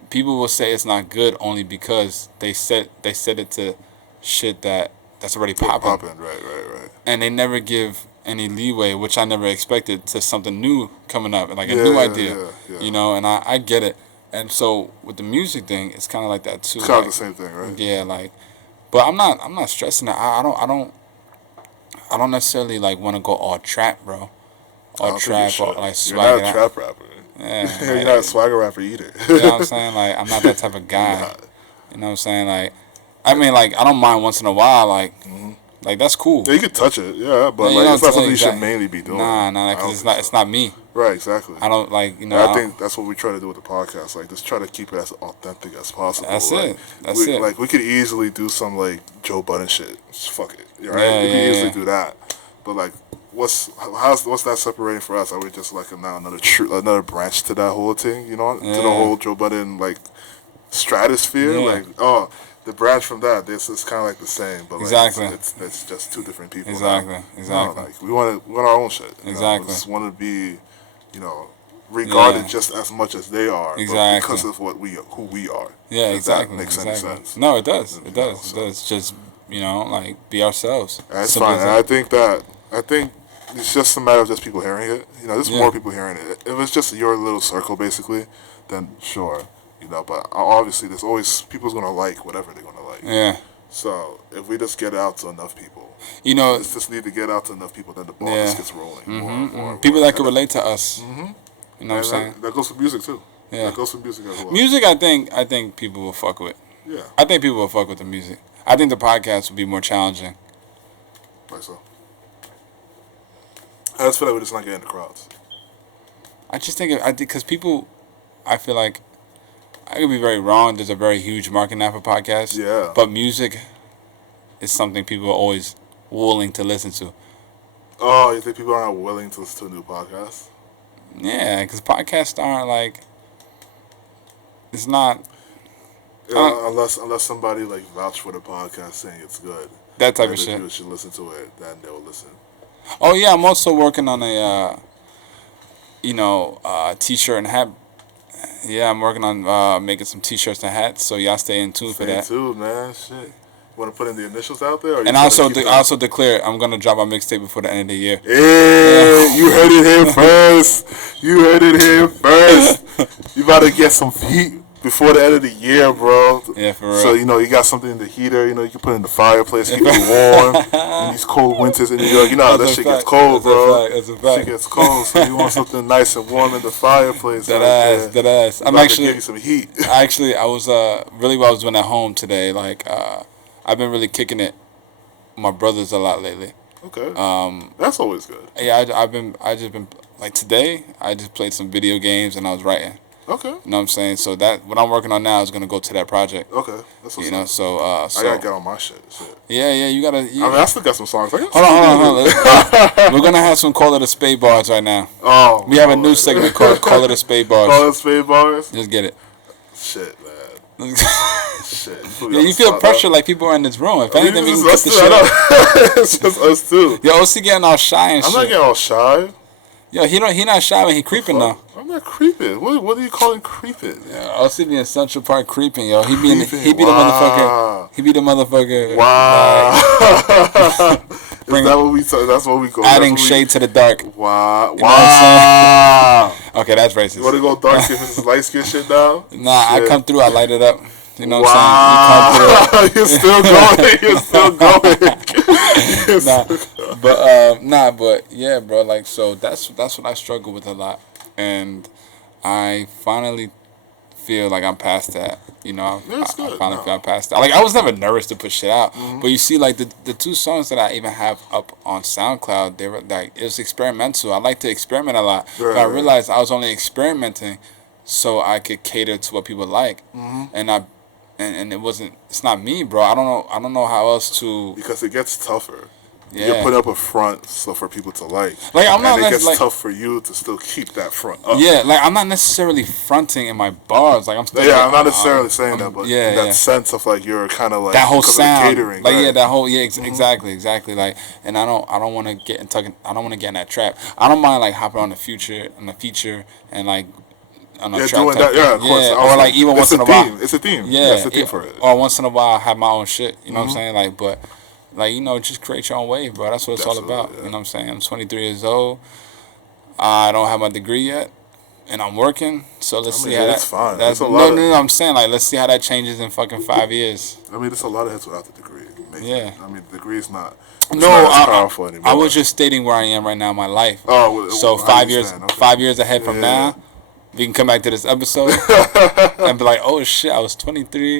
people will say it's not good only because they said it to shit that's already popping. Right. And they never give any leeway, which I never expected, to something new coming up, like a new idea. Yeah. You know, and I get it. And so with the music thing, it's kind of like that too. It's kind of the same thing, right? Yeah, like, but I'm not stressing it. I don't necessarily like want to go all trap, bro. All trap, or like swagger. You're not a trap rapper. Yeah, you're not a swagger rapper either. You know what I'm saying? Like, I'm not that type of guy. You know what I'm saying? Like, I mean, like, I don't mind once in a while, like, like that's cool. Yeah, you can touch it, yeah, but like, it's not something you should mainly be doing. Nah, because it's not me. Right, exactly. I don't like, you know. I think that's what we try to do with the podcast. Like, just try to keep it as authentic as possible. That's like, it. That's it. Like, we could easily do some like Joe Budden shit. Just fuck it, right? We could easily do that. But like, what's that separating for us? Are we just like now another branch to that whole thing? You know, to the whole Joe Budden like stratosphere? Like, oh, the branch from that, this is kind of like the same, but like, it's just two different people. Exactly. No, like we want our own shit. Exactly. We just want to be, you know, regarded just as much as they are, but because of who we are. Yeah, exactly. That makes any sense. No, it does. It does. Just, you know, like, be ourselves. That's fine. And I think it's just a matter of just people hearing it. You know, there's more people hearing it. If it's just your little circle, basically, then sure. You know, but obviously there's always people's gonna like whatever they're gonna like. Yeah. So if we just get it out to enough people, you know, it's just need to get out to enough people, then the ball just gets rolling. More, people that can relate to us. You know what I'm saying? That goes for music too. Yeah. That goes for music as well. Music, I think people will fuck with. Yeah. I think people will fuck with the music. I think the podcast will be more challenging. Right, so. I just feel like we're just not getting the crowds. I think because people, I feel like, I could be very wrong. There's a very huge market now for podcasts. Yeah. But music is something people are always willing to listen to. Oh, you think people are not willing to listen to a new podcast? Yeah, because podcasts aren't like, it's not. Unless somebody like vouch for the podcast saying it's good. That type of shit. If you should listen to it, then they'll listen. Oh yeah, I'm also working on a, t-shirt and hat. Yeah, I'm working on making some t-shirts and hats, so y'all stay in tune for that. Stay tuned, man. Shit. Want to put in the initials out there? And also declare I'm gonna drop my mixtape before the end of the year. Yeah, you heard it here first. You about to get some heat before the end of the year, bro. Yeah, for real. So, you know, you got something in the heater, you know, you can put in the fireplace, keep it warm in these cold winters in New York. You know, that shit gets cold, bro. That's a fact. Shit gets cold, so you want something nice and warm in the fireplace. That ass. I'm actually give you some heat. I was really what I was doing at home today. Like, I've been really kicking it with my brothers a lot lately. Okay. That's always good. Yeah, I just been like today. I just played some video games and I was writing. Okay. You know what I'm saying? So that what I'm working on now is gonna go to that project. Okay. That's what's up. So I gotta get on my shit. Yeah, you gotta. I mean, I still got some songs. Hold on. We're gonna have some Call It a Spade bars right now. Oh. We have a new segment called Call It a Spade bars. Call It a Spade bars. Just get it. Shit, man. Shit. Yeah, you feel pressure like people are in this room. If anything, we can get the shit up. It's just us two. Yo, OC getting all shy and shit. I'm not getting all shy. Yo, he not shy when he creeping though. I'm not creeping. What are you calling creeping? Yeah, OC be in Central Park creeping, yo. He be the motherfucker. He be the motherfucker. Wow. That's what we call. Adding shade to the dark. Wow. You know what I'm saying? Okay, that's racist. You want to go dark skin versus light skin shit now? Nah, shit. I come through. I light it up. You know what I'm saying? You're still going. You're still going. But yeah, bro. Like, so that's what I struggle with a lot, and I finally feel like I'm past that. You know, I finally feel I'm past that. Like, I was never nervous to put shit out, but you see, like the two songs that I even have up on SoundCloud, they were like, it was experimental. I like to experiment a lot, but I realized I was only experimenting so I could cater to what people like, and it wasn't. It's not me, bro. I don't know how else to. Because it gets tougher. You're putting up a front so for people to like. Like I'm not. And it gets tough for you to still keep that front up. Yeah, like I'm not necessarily fronting in my bars. Like I'm still. Yeah, I'm not necessarily saying that, but in that sense of like you're kind of like that whole sound, catering, like that whole exactly. Like, and I don't want to get in I don't want to get in that trap. I don't mind like hopping on the feature and like. On a doing that, of course. Or like even once in a while. It's a theme. Yeah, it's a theme for it. Or once in a while, I have my own shit. You know what I'm saying? Like, but like just create your own wave, bro. That's what it's all about. Yeah. You know what I'm saying? I'm 23 years old. I don't have my degree yet, and I'm working. So let's see how that's fine. That's no. I'm saying like let's see how that changes in fucking 5 years. I mean, there's a lot of hits without the degree. I mean, the degree is not. Not as powerful anymore. I was just stating where I am right now in my life. Oh, so 5 years, 5 years ahead from now. We can come back to this episode and be like, oh shit, I was 23.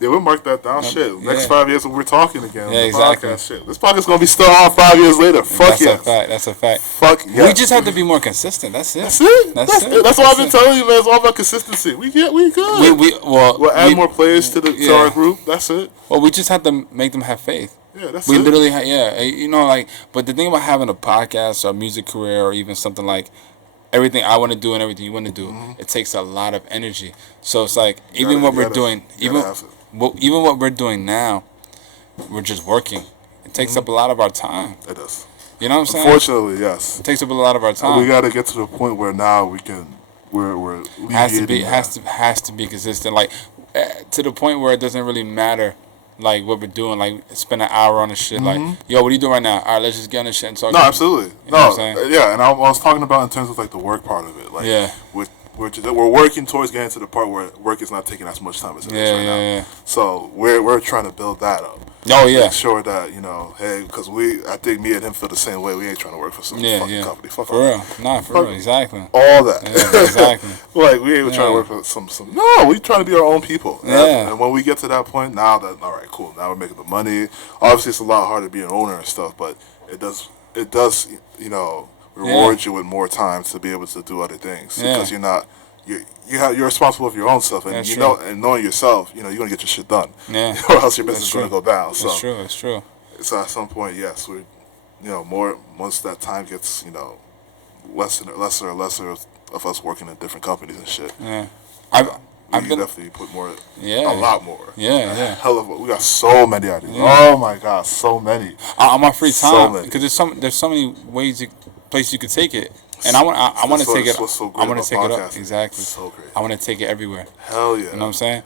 Yeah, we'll mark that down. Shit. Next 5 years when we're talking again. Yeah, exactly. Podcast, shit. This podcast's going to be still on 5 years later. Fuck yes. That's a fact. Fuck yes. We just have to be more consistent. That's it. That's it. That's what I've been telling you, man. It's all about consistency. We good. We'll add more players to our group. That's it. Well, we just have to make them have faith. Yeah, that's we literally but the thing about having a podcast or a music career or even something like everything I want to do and everything you want to do, it takes a lot of energy. So it's like even what we're doing now, we're just working. It takes up a lot of our time. It does. You know what I'm saying? Unfortunately, yes. It takes up a lot of our time. We got to get to the point where now we're has to be consistent. Like to the point where it doesn't really matter. Like what we're doing, like spend an hour on the shit. Like, yo, what are you doing right now? All right, let's just get on this shit and talk. No, absolutely. You know what I'm saying? Yeah, and I was talking about in terms of like the work part of it. Like, we're working towards getting to the part where work is not taking as much time as it is right now. Yeah. So we're trying to build that up. Oh yeah. Make sure that hey, because I think me and him feel the same way. We ain't trying to work for some fucking company. Fuck for real. Nah, for real. Exactly. All that. Yeah, exactly. Like we ain't trying to work for some. No, we trying to be our own people. Yeah. And when we get to that point, now that all right, cool. Now we're making the money. Obviously, it's a lot harder to be an owner and stuff, but it does reward you with more time to be able to do other things because you're not. You're responsible for your own stuff, and and knowing yourself, you're gonna get your shit done. Yeah. Or else your business is gonna go down. So it's true. So at some point, yes, we're, more once that time gets, lesser and lesser of us working in different companies and shit. Yeah. I've definitely put more. Yeah. A lot more. Yeah. Hell of we got so many ideas. Yeah. Oh my god, so many. On my free time, because there's so many places you could take it. And I want to take it. So I want to take it up. Exactly. So great. I want to take it everywhere. Hell yeah. You know what I'm saying?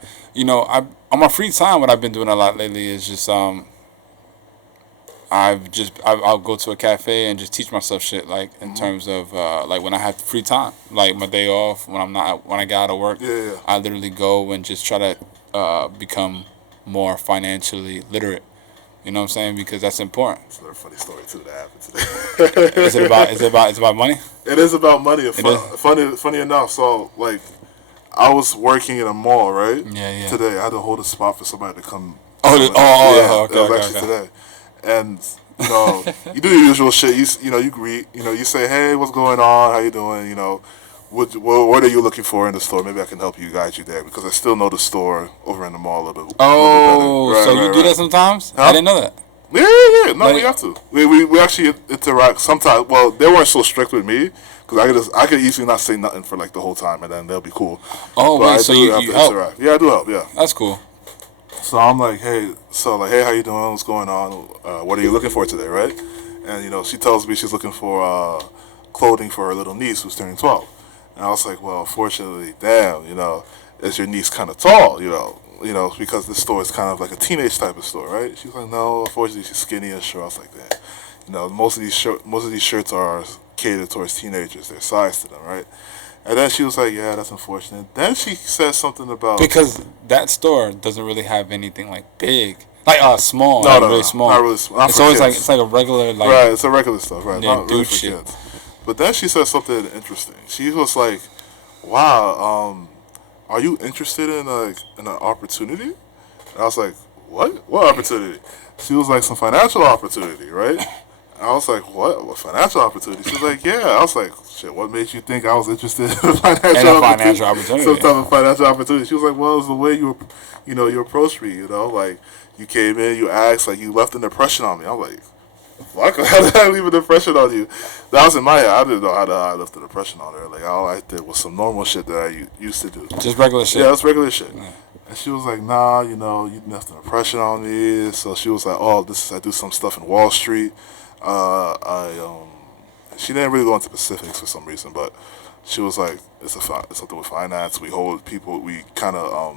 On my free time, what I've been doing a lot lately is just I'll go to a cafe and just teach myself shit, like in terms of like when I have free time, like my day off, when I get out of work. Yeah. I literally go and just try to become more financially literate. You know what I'm saying? Because that's important. It's another funny story too that happened today. It's about money? It is about money. Funny enough, so like I was working in a mall, right? Yeah. Today I had to hold a spot for somebody to come. Okay. That was actually today. And you do your usual shit. You greet. You say, hey, what's going on? How you doing? What are you looking for in the store? Maybe I can help you, guide you there, because I still know the store over in the mall a little bit. You do that sometimes? Huh? I didn't know that. Yeah. No, we have to. We actually interact sometimes. Well, they weren't so strict with me, because I could easily not say nothing for like the whole time, and then they'll be cool. Oh, but wait, so you help? Interact. Yeah, I do help. Yeah, that's cool. So I'm like, hey, how you doing? What's going on? What are you looking for today, right? And she tells me she's looking for clothing for her little niece who's turning 12. And I was like, well, unfortunately, damn, is your niece kind of tall, because this store is kind of like a teenage type of store, right? She's like, no, unfortunately, she's skinny and short. I was like, damn, most of these shirts are catered towards teenagers. They're sized to them, right? And then she was like, yeah, that's unfortunate. Then she said something about... Because that store doesn't really have anything like big. Like small. No, really small. Not really small. It's always like a regular... like right, it's a regular stuff, right? Yeah, not really for shit. Kids. But then she said something interesting. She was like, wow, are you interested in an opportunity? And I was like, what? What opportunity? She was like, some financial opportunity, right? And I was like, what financial opportunity? She was like, yeah. I was like, shit, what made you think I was interested in a financial opportunity? Some type of financial opportunity. She was like, well, it's the way you approached me, like, you came in, you asked, like, you left an impression on me. I'm like, fuck? How did I leave an impression on you? That was in my head. I didn't know how I left an impression on her. Like, all I did was some normal shit that I used to do. Just regular shit? Yeah, that's regular shit. Yeah. And she was like, nah, you know, you left an impression on me. So she was like, oh, I do some stuff in Wall Street. She didn't really go into specifics for some reason, but she was like, it's something with finance. We kind of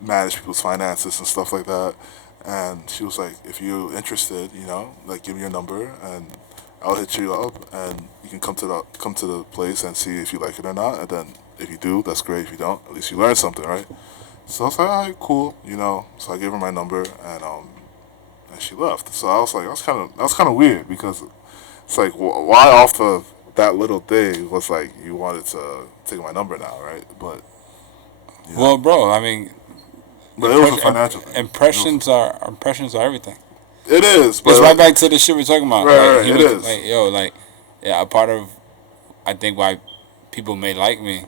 manage people's finances and stuff like that. And she was like, if you're interested, you know, like, give me your number and I'll hit you up and you can come to the place and see if you like it or not. And then if you do, that's great. If you don't, at least you learned something, right? So I was like, all right, cool, you know. So I gave her my number and she left. So I was like, that was kind of weird because it's like, why off of that little thing was like you wanted to take my number now, right? But you know. Well, bro, I mean. But it was a financial thing. Impressions are everything. It is. But it's right back to the shit we're talking about. Right, like, it is. Like, a part of, I think, why people may like me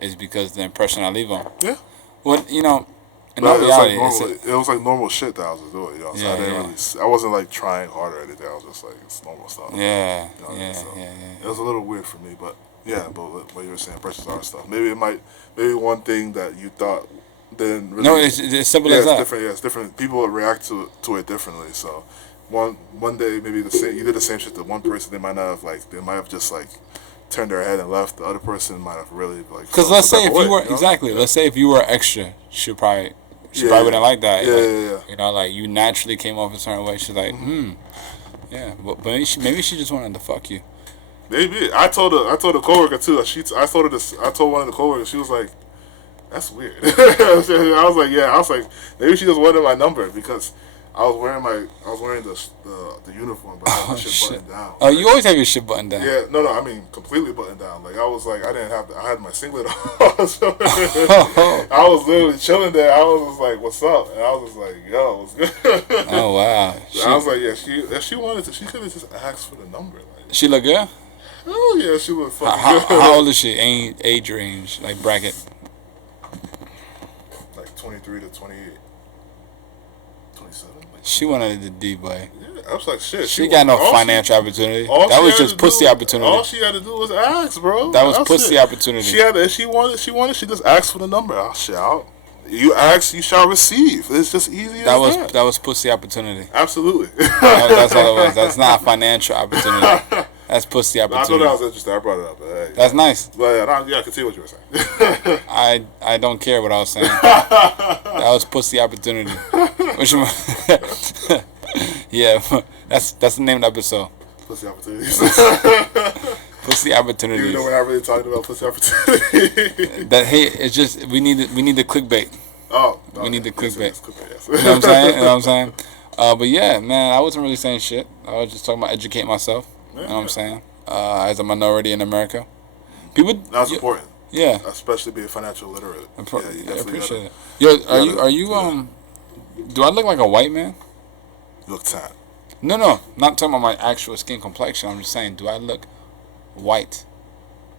is because the impression I leave on. Yeah. Well, you know, in all reality, it was like normal shit that I was doing. You know, so I wasn't like trying hard or anything. I was just like, it's normal stuff. Yeah. You know It was a little weird for me, but yeah. But what you were saying, impressions are stuff. Maybe one thing that you thought. Really, no, it's simple as that. Different. Yeah, it's different. People react to it differently. So, one day maybe you did the same shit to one person. They might have just like turned their head and left. The other person might have really like. Because let's say if you were let's say if you were extra, she probably wouldn't like that. Yeah. You know, like you naturally came off a certain way. She's like, yeah, but maybe she just wanted to fuck you. Maybe I told a coworker too. I told one of the coworkers. She was like, that's weird. I was like, maybe she just wanted my number because I was wearing the uniform, but I had my shit buttoned down. Oh, you always have your shit buttoned down. Yeah, no, I mean completely buttoned down. Like I had my singlet on. So I was literally chilling there. I was just like, what's up? And I was just like, yo, what's good? Oh wow. I was like, yeah, she wanted to. She could have just asked for the number. Like, she look good? Oh yeah, she look fucking good. How old is she? Age range, like bracket. 23 to 28. 27? She wanted the D boy. Yeah, I was like, shit. She got no financial opportunity. That was just pussy opportunity. All she had to do was ask, bro. That was pussy opportunity. She wanted, she just asked for the number. Oh, shit, you ask, you shall receive. It's just easy that was pussy opportunity. Absolutely. That's all it was. That's not financial opportunity. That's pussy opportunity. I thought that was interesting. I brought it up. But, hey, that's nice. But I can see what you were saying. I don't care what I was saying. That was pussy opportunity. Yeah, that's the name of the episode. Pussy opportunities. Pussy opportunities. Even though we're not really talking about pussy opportunities. It's just we need the clickbait. We need the clickbait. Yes. You know what I'm saying? But yeah, man, I wasn't really saying shit. I was just talking about educate myself. You know what I'm saying? As a minority in America. That's important. Yeah. Especially being financial literate. I appreciate it. Yo, are you do I look like a white man? You look tan. No, not talking about my actual skin complexion. I'm just saying, do I look white?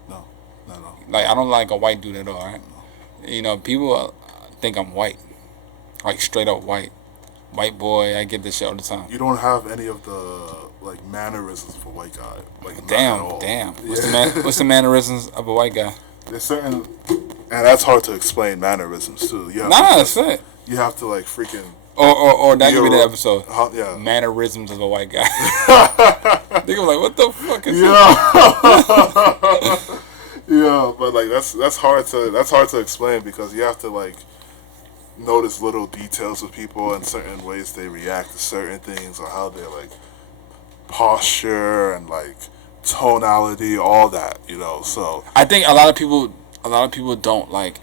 No. Like, I don't like a white dude at all, right? No. You know, people think I'm white. Like, straight up white. White boy, I get this shit all the time. You don't have any of the like mannerisms for white guy. Like damn. What's the mannerisms of a white guy? There's certain, and that's hard to explain mannerisms too. That's it. You have to like freaking. Or that could be the episode. Yeah. Mannerisms of a white guy. They go like, what the fuck is that? Yeah, but like that's hard to explain because you have to like notice little details of people and certain ways they react to certain things or how they're like posture and like tonality, all that, you know. So I think a lot of people don't like,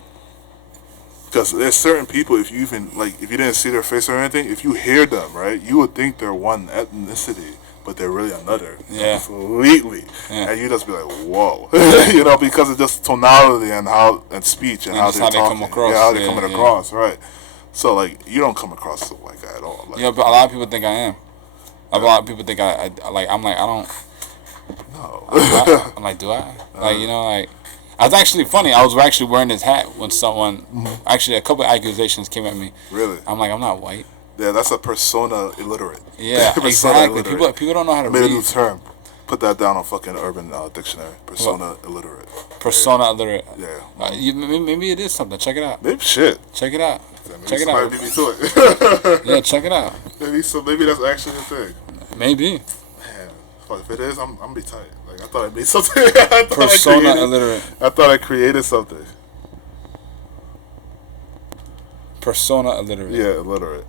because there's certain people, if you didn't see their face or anything, if you hear them, right, you would think they're one ethnicity, but they're really another. Yeah. Completely. Yeah. And you just be like, whoa. You know, because of just tonality and speech and how they're talking. How they're coming across, right. So, like, you don't come across as a white guy at all. Like, yeah, but a lot of people think I am. A lot of people think I don't. No. I'm like, do I? Like, you know, like, I was actually funny. I was actually wearing this hat when someone, actually a couple of accusations came at me. Really? I'm like, I'm not white. Yeah, that's a persona illiterate. Yeah, exactly. People don't know how to read. Made a new term. Put that down on fucking Urban Dictionary. Persona illiterate. Persona illiterate. Yeah. Maybe it is something. Check it out. Maybe shit. Check it out. Check it out. Beat me to it. Yeah, check it out. Maybe that's actually a thing. Maybe. Man, fuck, if it is, I'm gonna be tight. Like I thought I made something. Persona illiterate. I thought I created something. Persona illiterate. Yeah, illiterate.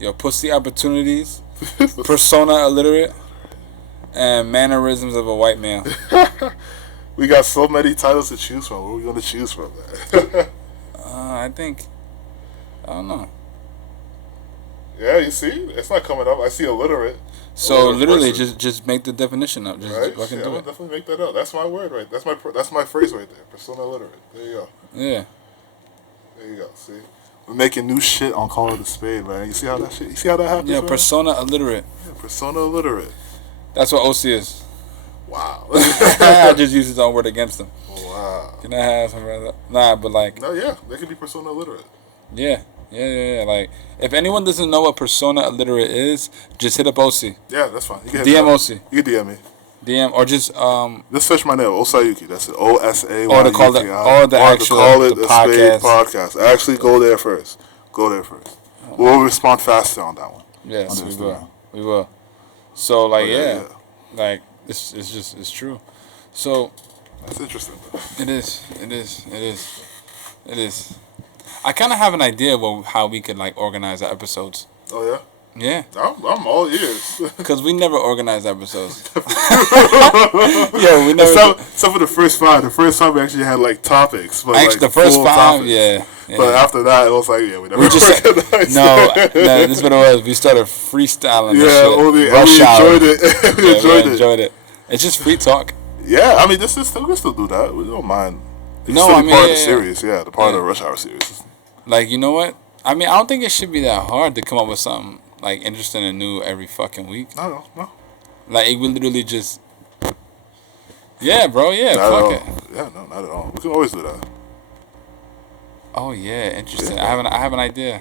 Yo, pussy opportunities. Persona illiterate. And mannerisms of a white male. We got so many titles to choose from. What are we gonna choose from, man? I don't know. Yeah, you see, it's not coming up. I see illiterate. So literally, just make the definition up. Just right? fucking Yeah, do I it. Definitely make that up. That's my word, right? That's my phrase right there. Persona illiterate. There you go. Yeah. There you go. See, we're making new shit on Call of the Spade, man. You see how that shit? You see how that happens? Yeah, man? persona illiterate. Yeah, persona illiterate. That's what OC is. Wow. I just used his own word against him. Wow. Can I have some brother? Nah, but like. No, yeah, they could be persona illiterate. Yeah. Like, if anyone doesn't know what persona illiterate is, just hit up OC. Yeah, that's fine. You can DM OC. You can DM me. DM or just Just search my name, Osayuki. That's it. OSAYUKI. Or to call it, or the actual call it the podcast. Podcast. Actually, go there first. We'll respond faster on that one. Yes, we will. So like, like it's true. So that's interesting. It is. I kind of have an idea of how we could like organize our episodes. Oh yeah. Yeah. I'm all ears. Because we never organize episodes. Yeah, we never. Except for the first 5. The first 5 we actually had like topics. But, actually, the first 5, topics. Yeah. But after that, it was like, we never organized. No, this is what it was. We started freestyling. Yeah, we enjoyed it. It's just free talk. Yeah, I mean, we can still do that. We don't mind. It's part of the series. Yeah, the part of the Rush Hour series. Like, you know what? I mean, I don't think it should be that hard to come up with something like interesting and new every fucking week. No. Like, it would literally just. Yeah, bro. Yeah, fuck it. Yeah, no, not at all. We can always do that. Oh yeah, interesting. Yeah. I have an idea.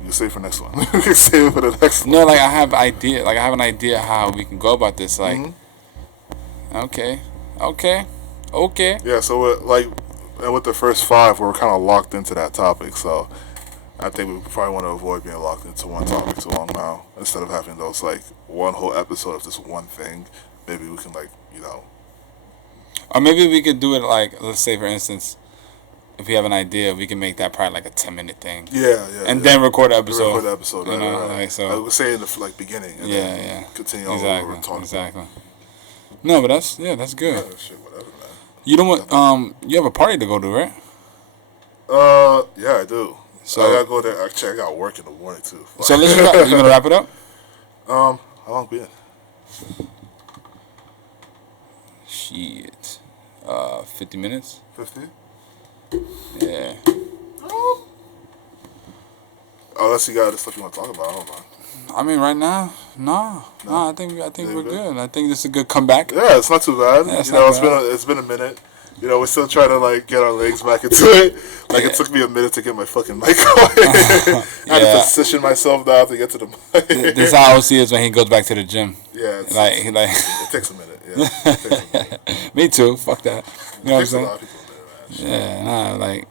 You can save for next one. You can save it for the next one. No, like I have an idea how we can go about this. Like, okay. Yeah, so and with the first 5, we're kind of locked into that topic. So I think we probably want to avoid being locked into one topic too long now. Instead of having those like one whole episode of this one thing, maybe we can Or maybe we could do it like, let's say for instance, if we have an idea, we can make that probably like a 10-minute thing. Yeah. And then record the episode. Right. Like, so. I would say in the beginning. And then continue on what we're talking about. No, but that's good. Yeah, shit, whatever, man. You don't want you have a party to go to, right? Yeah, I do. So I gotta go there. Actually, I got work in the morning too. So let's you gonna wrap it up? How long we been? Shit. 50 minutes. 50? Yeah. Unless you got other stuff you want to talk about, I don't mind. I mean, right now, no. I think we're good. I think this is a good comeback. Yeah, it's not too bad. Yeah, it's been a minute. We're still trying to get our legs back into it. It took me a minute to get my fucking mic going. I had to position myself now to get to the mic. This is how OC is when he goes back to the gym. Yeah, it takes a minute. Yeah, it takes a minute. Me too. Fuck that. You know what I'm saying? A lot of people do, man. Yeah,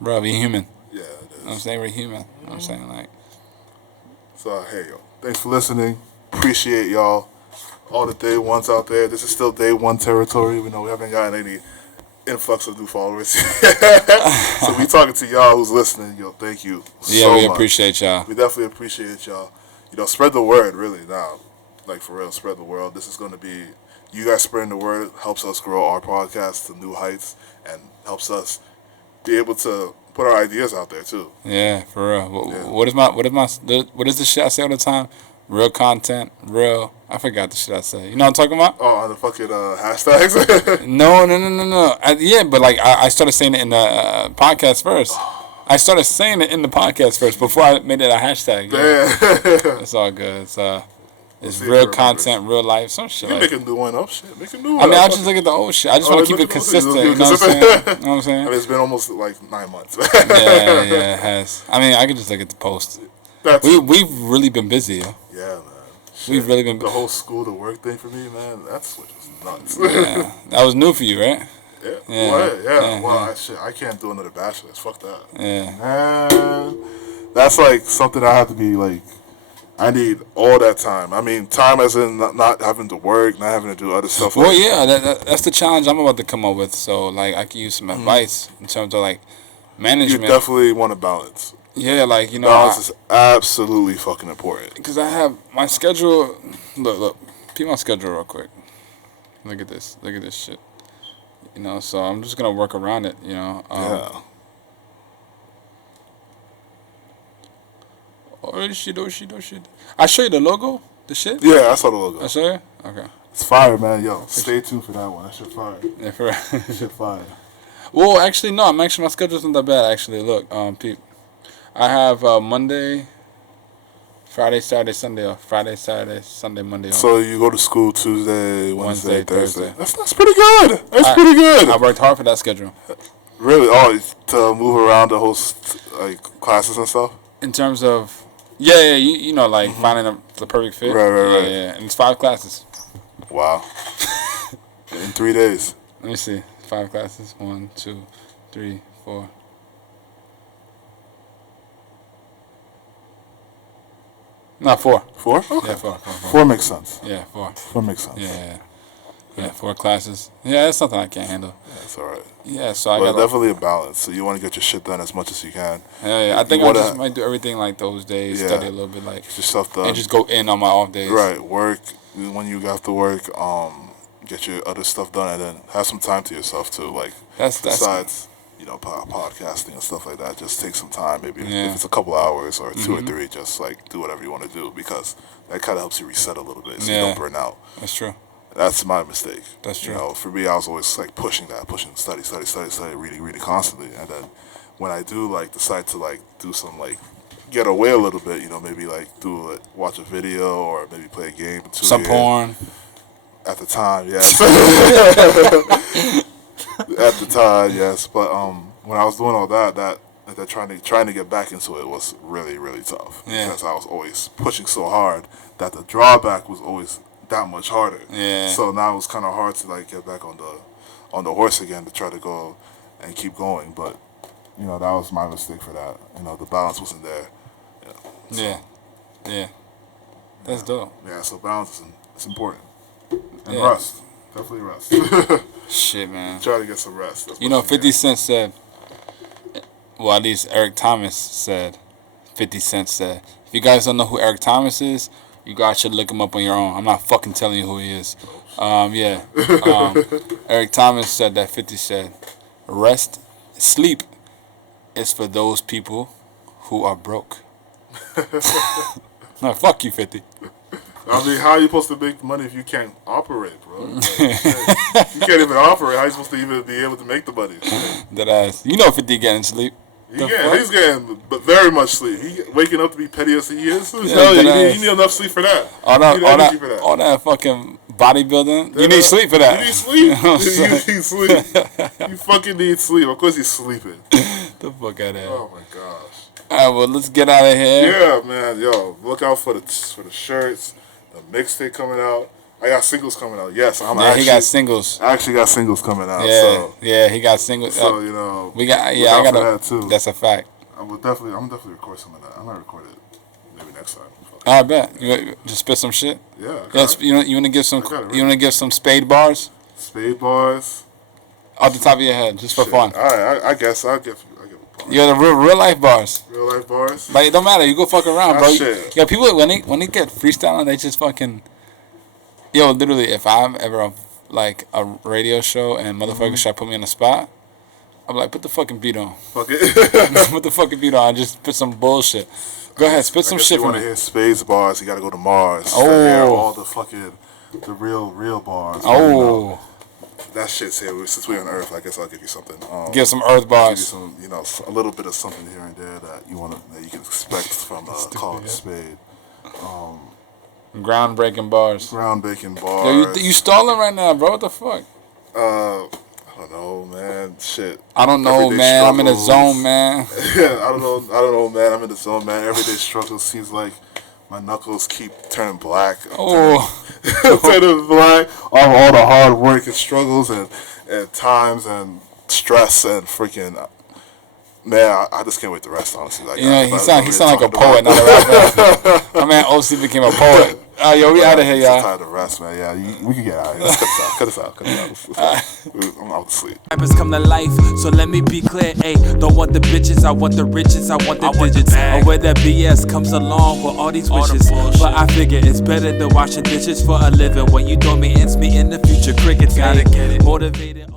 bro, be human. Yeah, it is. You know what I'm saying? We're human. You know what I'm saying? So, hey, yo. Thanks for listening. Appreciate y'all. All the day ones out there. This is still day 1 territory. We know we haven't gotten any influx of new followers. So we talking to y'all who's listening. Yo, thank you so we much. Appreciate y'all. We definitely appreciate y'all. Spread the word, really, now. For real, spread the word. This is going to be... You guys spreading the word helps us grow our podcast to new heights and helps us be able to put our ideas out there too. Yeah, for real. What is the shit I say all the time? Real content, real. I forgot the shit I say. You know what I'm talking about? Oh, the fucking hashtags. No. But I started saying it in the podcast first. I started saying it in the podcast first before I made it a hashtag. Yeah. It's all good. It's real content, real life, some shit. You like make a new one up, shit. Make a new one. I mean, I just look at the old shit. I just want to keep it consistent. You know what I'm saying? You know what I'm saying? I mean, it's been almost like 9 months. Yeah, it has. I mean, I can just look at the post. We've really been busy. Yo. Yeah, man. Shit. We've really been the whole school to work thing for me, man. That's what was nuts. Yeah, that was new for you, right? Yeah. Well, I can't do another bachelor's. Fuck that. Yeah. Man, that's like something I have to be like. I need all that time. I mean, time as in not having to work, not having to do other stuff. Well, that's the challenge I'm about to come up with. So, like, I can use some advice in terms of, like, management. You definitely want to balance. Yeah, like, you know. Balance is absolutely fucking important. Because I have my schedule. Look. Peep my schedule real quick. Look at this shit. You know, so I'm just going to work around it, you know. Yeah. Oh shit. I show you the logo? The shit? Yeah, I saw the logo. I show you? Okay. It's fire, man. Yo, stay tuned for that one. That shit fire. Yeah, for real. That shit fire. Well, actually, no. My schedule's not that bad, actually. Look, Pete. I have Monday, Friday, Saturday, Sunday off. Friday, Saturday, Sunday, Monday off. So you go to school Tuesday, Wednesday, Thursday. That's pretty good. Pretty good. I worked hard for that schedule. Really? Oh, to move around the whole like classes and stuff? In terms of... Yeah, you know, like finding the perfect fit. Right. Yeah, and it's 5 classes. Wow. In 3 days. Let me see. 5 classes. 1, 2, 3, 4. No, 4. 4? Okay. Yeah, 4. 4 makes sense. Yeah, 4. 4 makes sense. Yeah, 4 classes. Yeah, that's something I can't handle. Yeah, that's all right. Yeah, so but definitely a balance. So you want to get your shit done as much as you can. Yeah. I think I just might do everything like those days. Yeah. Study a little bit, like get your stuff done, and just go in on my off days. Right, work when you have to work. Get your other stuff done, and then have some time to yourself too. Like besides, you know, podcasting and stuff like that. Just take some time, maybe if it's a couple hours or 2 or 3. Just like do whatever you want to do because that kind of helps you reset a little bit, so you don't burn out. That's true. That's my mistake. That's true. You know, for me, I was always like pushing, study, really constantly. And then when I do like decide to like do some like get away a little bit, you know, maybe like watch a video or maybe play a game. Some porn. At the time, yes. At the time, yes. But when I was doing all that trying to get back into it was really, really tough. Yeah. Because I was always pushing so hard that the drawback was always that much harder. Yeah. So now it's kind of hard to like get back on the horse again to try to go and keep going. But you know that was my mistake for that. You know the balance wasn't there. Yeah. That's dope. Yeah. So balance is important. And rest, definitely rest. Shit, man. Try to get some rest. You know, 50 Cent said. Well, at least Eric Thomas said. 50 Cent said, if you guys don't know who Eric Thomas is, you guys should look him up on your own. I'm not fucking telling you who he is. Eric Thomas said that 50 said, sleep is for those people who are broke. No, fuck you, 50. I mean, how are you supposed to make money if you can't operate, bro? Like, you can't even operate. How are you supposed to even be able to make the money? That ass. You know 50 getting sleep. He's getting very much sleep. He waking up to be petty as he is. He need enough sleep for that. All that fucking bodybuilding. You need sleep for that. You need sleep. You need sleep. You fucking need sleep. Of course he's sleeping. The fuck out of here. Oh my gosh. All right, well, let's get out of here. Yeah, man. Yo, look out for the shirts. The mixtape coming out. I got singles coming out. Yes, he got singles. I actually got singles coming out. Yeah, he got singles. So you know, we got. Yeah, I got that too. That's a fact. I'm definitely record some of that. I'm gonna record it maybe next time. I bet you just spit some shit. Yeah. You want to give some. You want to give some Spade bars. Spade bars. Off the top of your head, just for fun. All right, I guess I'll give. Yeah, the real life bars. Real life bars. Like it don't matter. You go fuck around, bro. Shit. Yeah, people when they get freestyling, they just fucking. Yo, literally, if I'm ever on like a radio show and motherfuckers try to put me on the spot, I'm like, put the fucking beat on. Fuck it. Put the fucking beat on. Just put some bullshit. Go ahead, spit some shit for me. You want to hear Spade's bars? You got to go to Mars. Oh. To hear all the real bars. Oh. You know, that shit's here. Since we're on Earth, I guess I'll give you something. Give some Earth bars. Give you some, a little bit of something here and there that you can expect from called Spade. Groundbreaking bars. Groundbreaking bars. Yo, you stalling right now, bro. What the fuck? I don't know, man. Shit. I don't know, man. I'm in the zone, man. Yeah, I don't know, man. I'm in the zone, man. Everyday struggle seems like my knuckles keep turning black. Turning black. All the hard work and struggles and times and stress and freaking. Man, I just can't wait to rest, honestly. Like, he sound like a poet, not a rapper. My man OC became a poet. Yo, we out of here, y'all. I'm tired to rest, man. Yeah, we can get out of here. Cut us out. I'm out to sleep. Rappers come to life, so let me be clear. Ayy, don't want the bitches, I want the riches, I want the digits. Or where that BS comes along with all these wishes. But I figure it's better to wash the dishes for a living. When you throw me ends me in the future, crickets. Gotta get it. Motivated.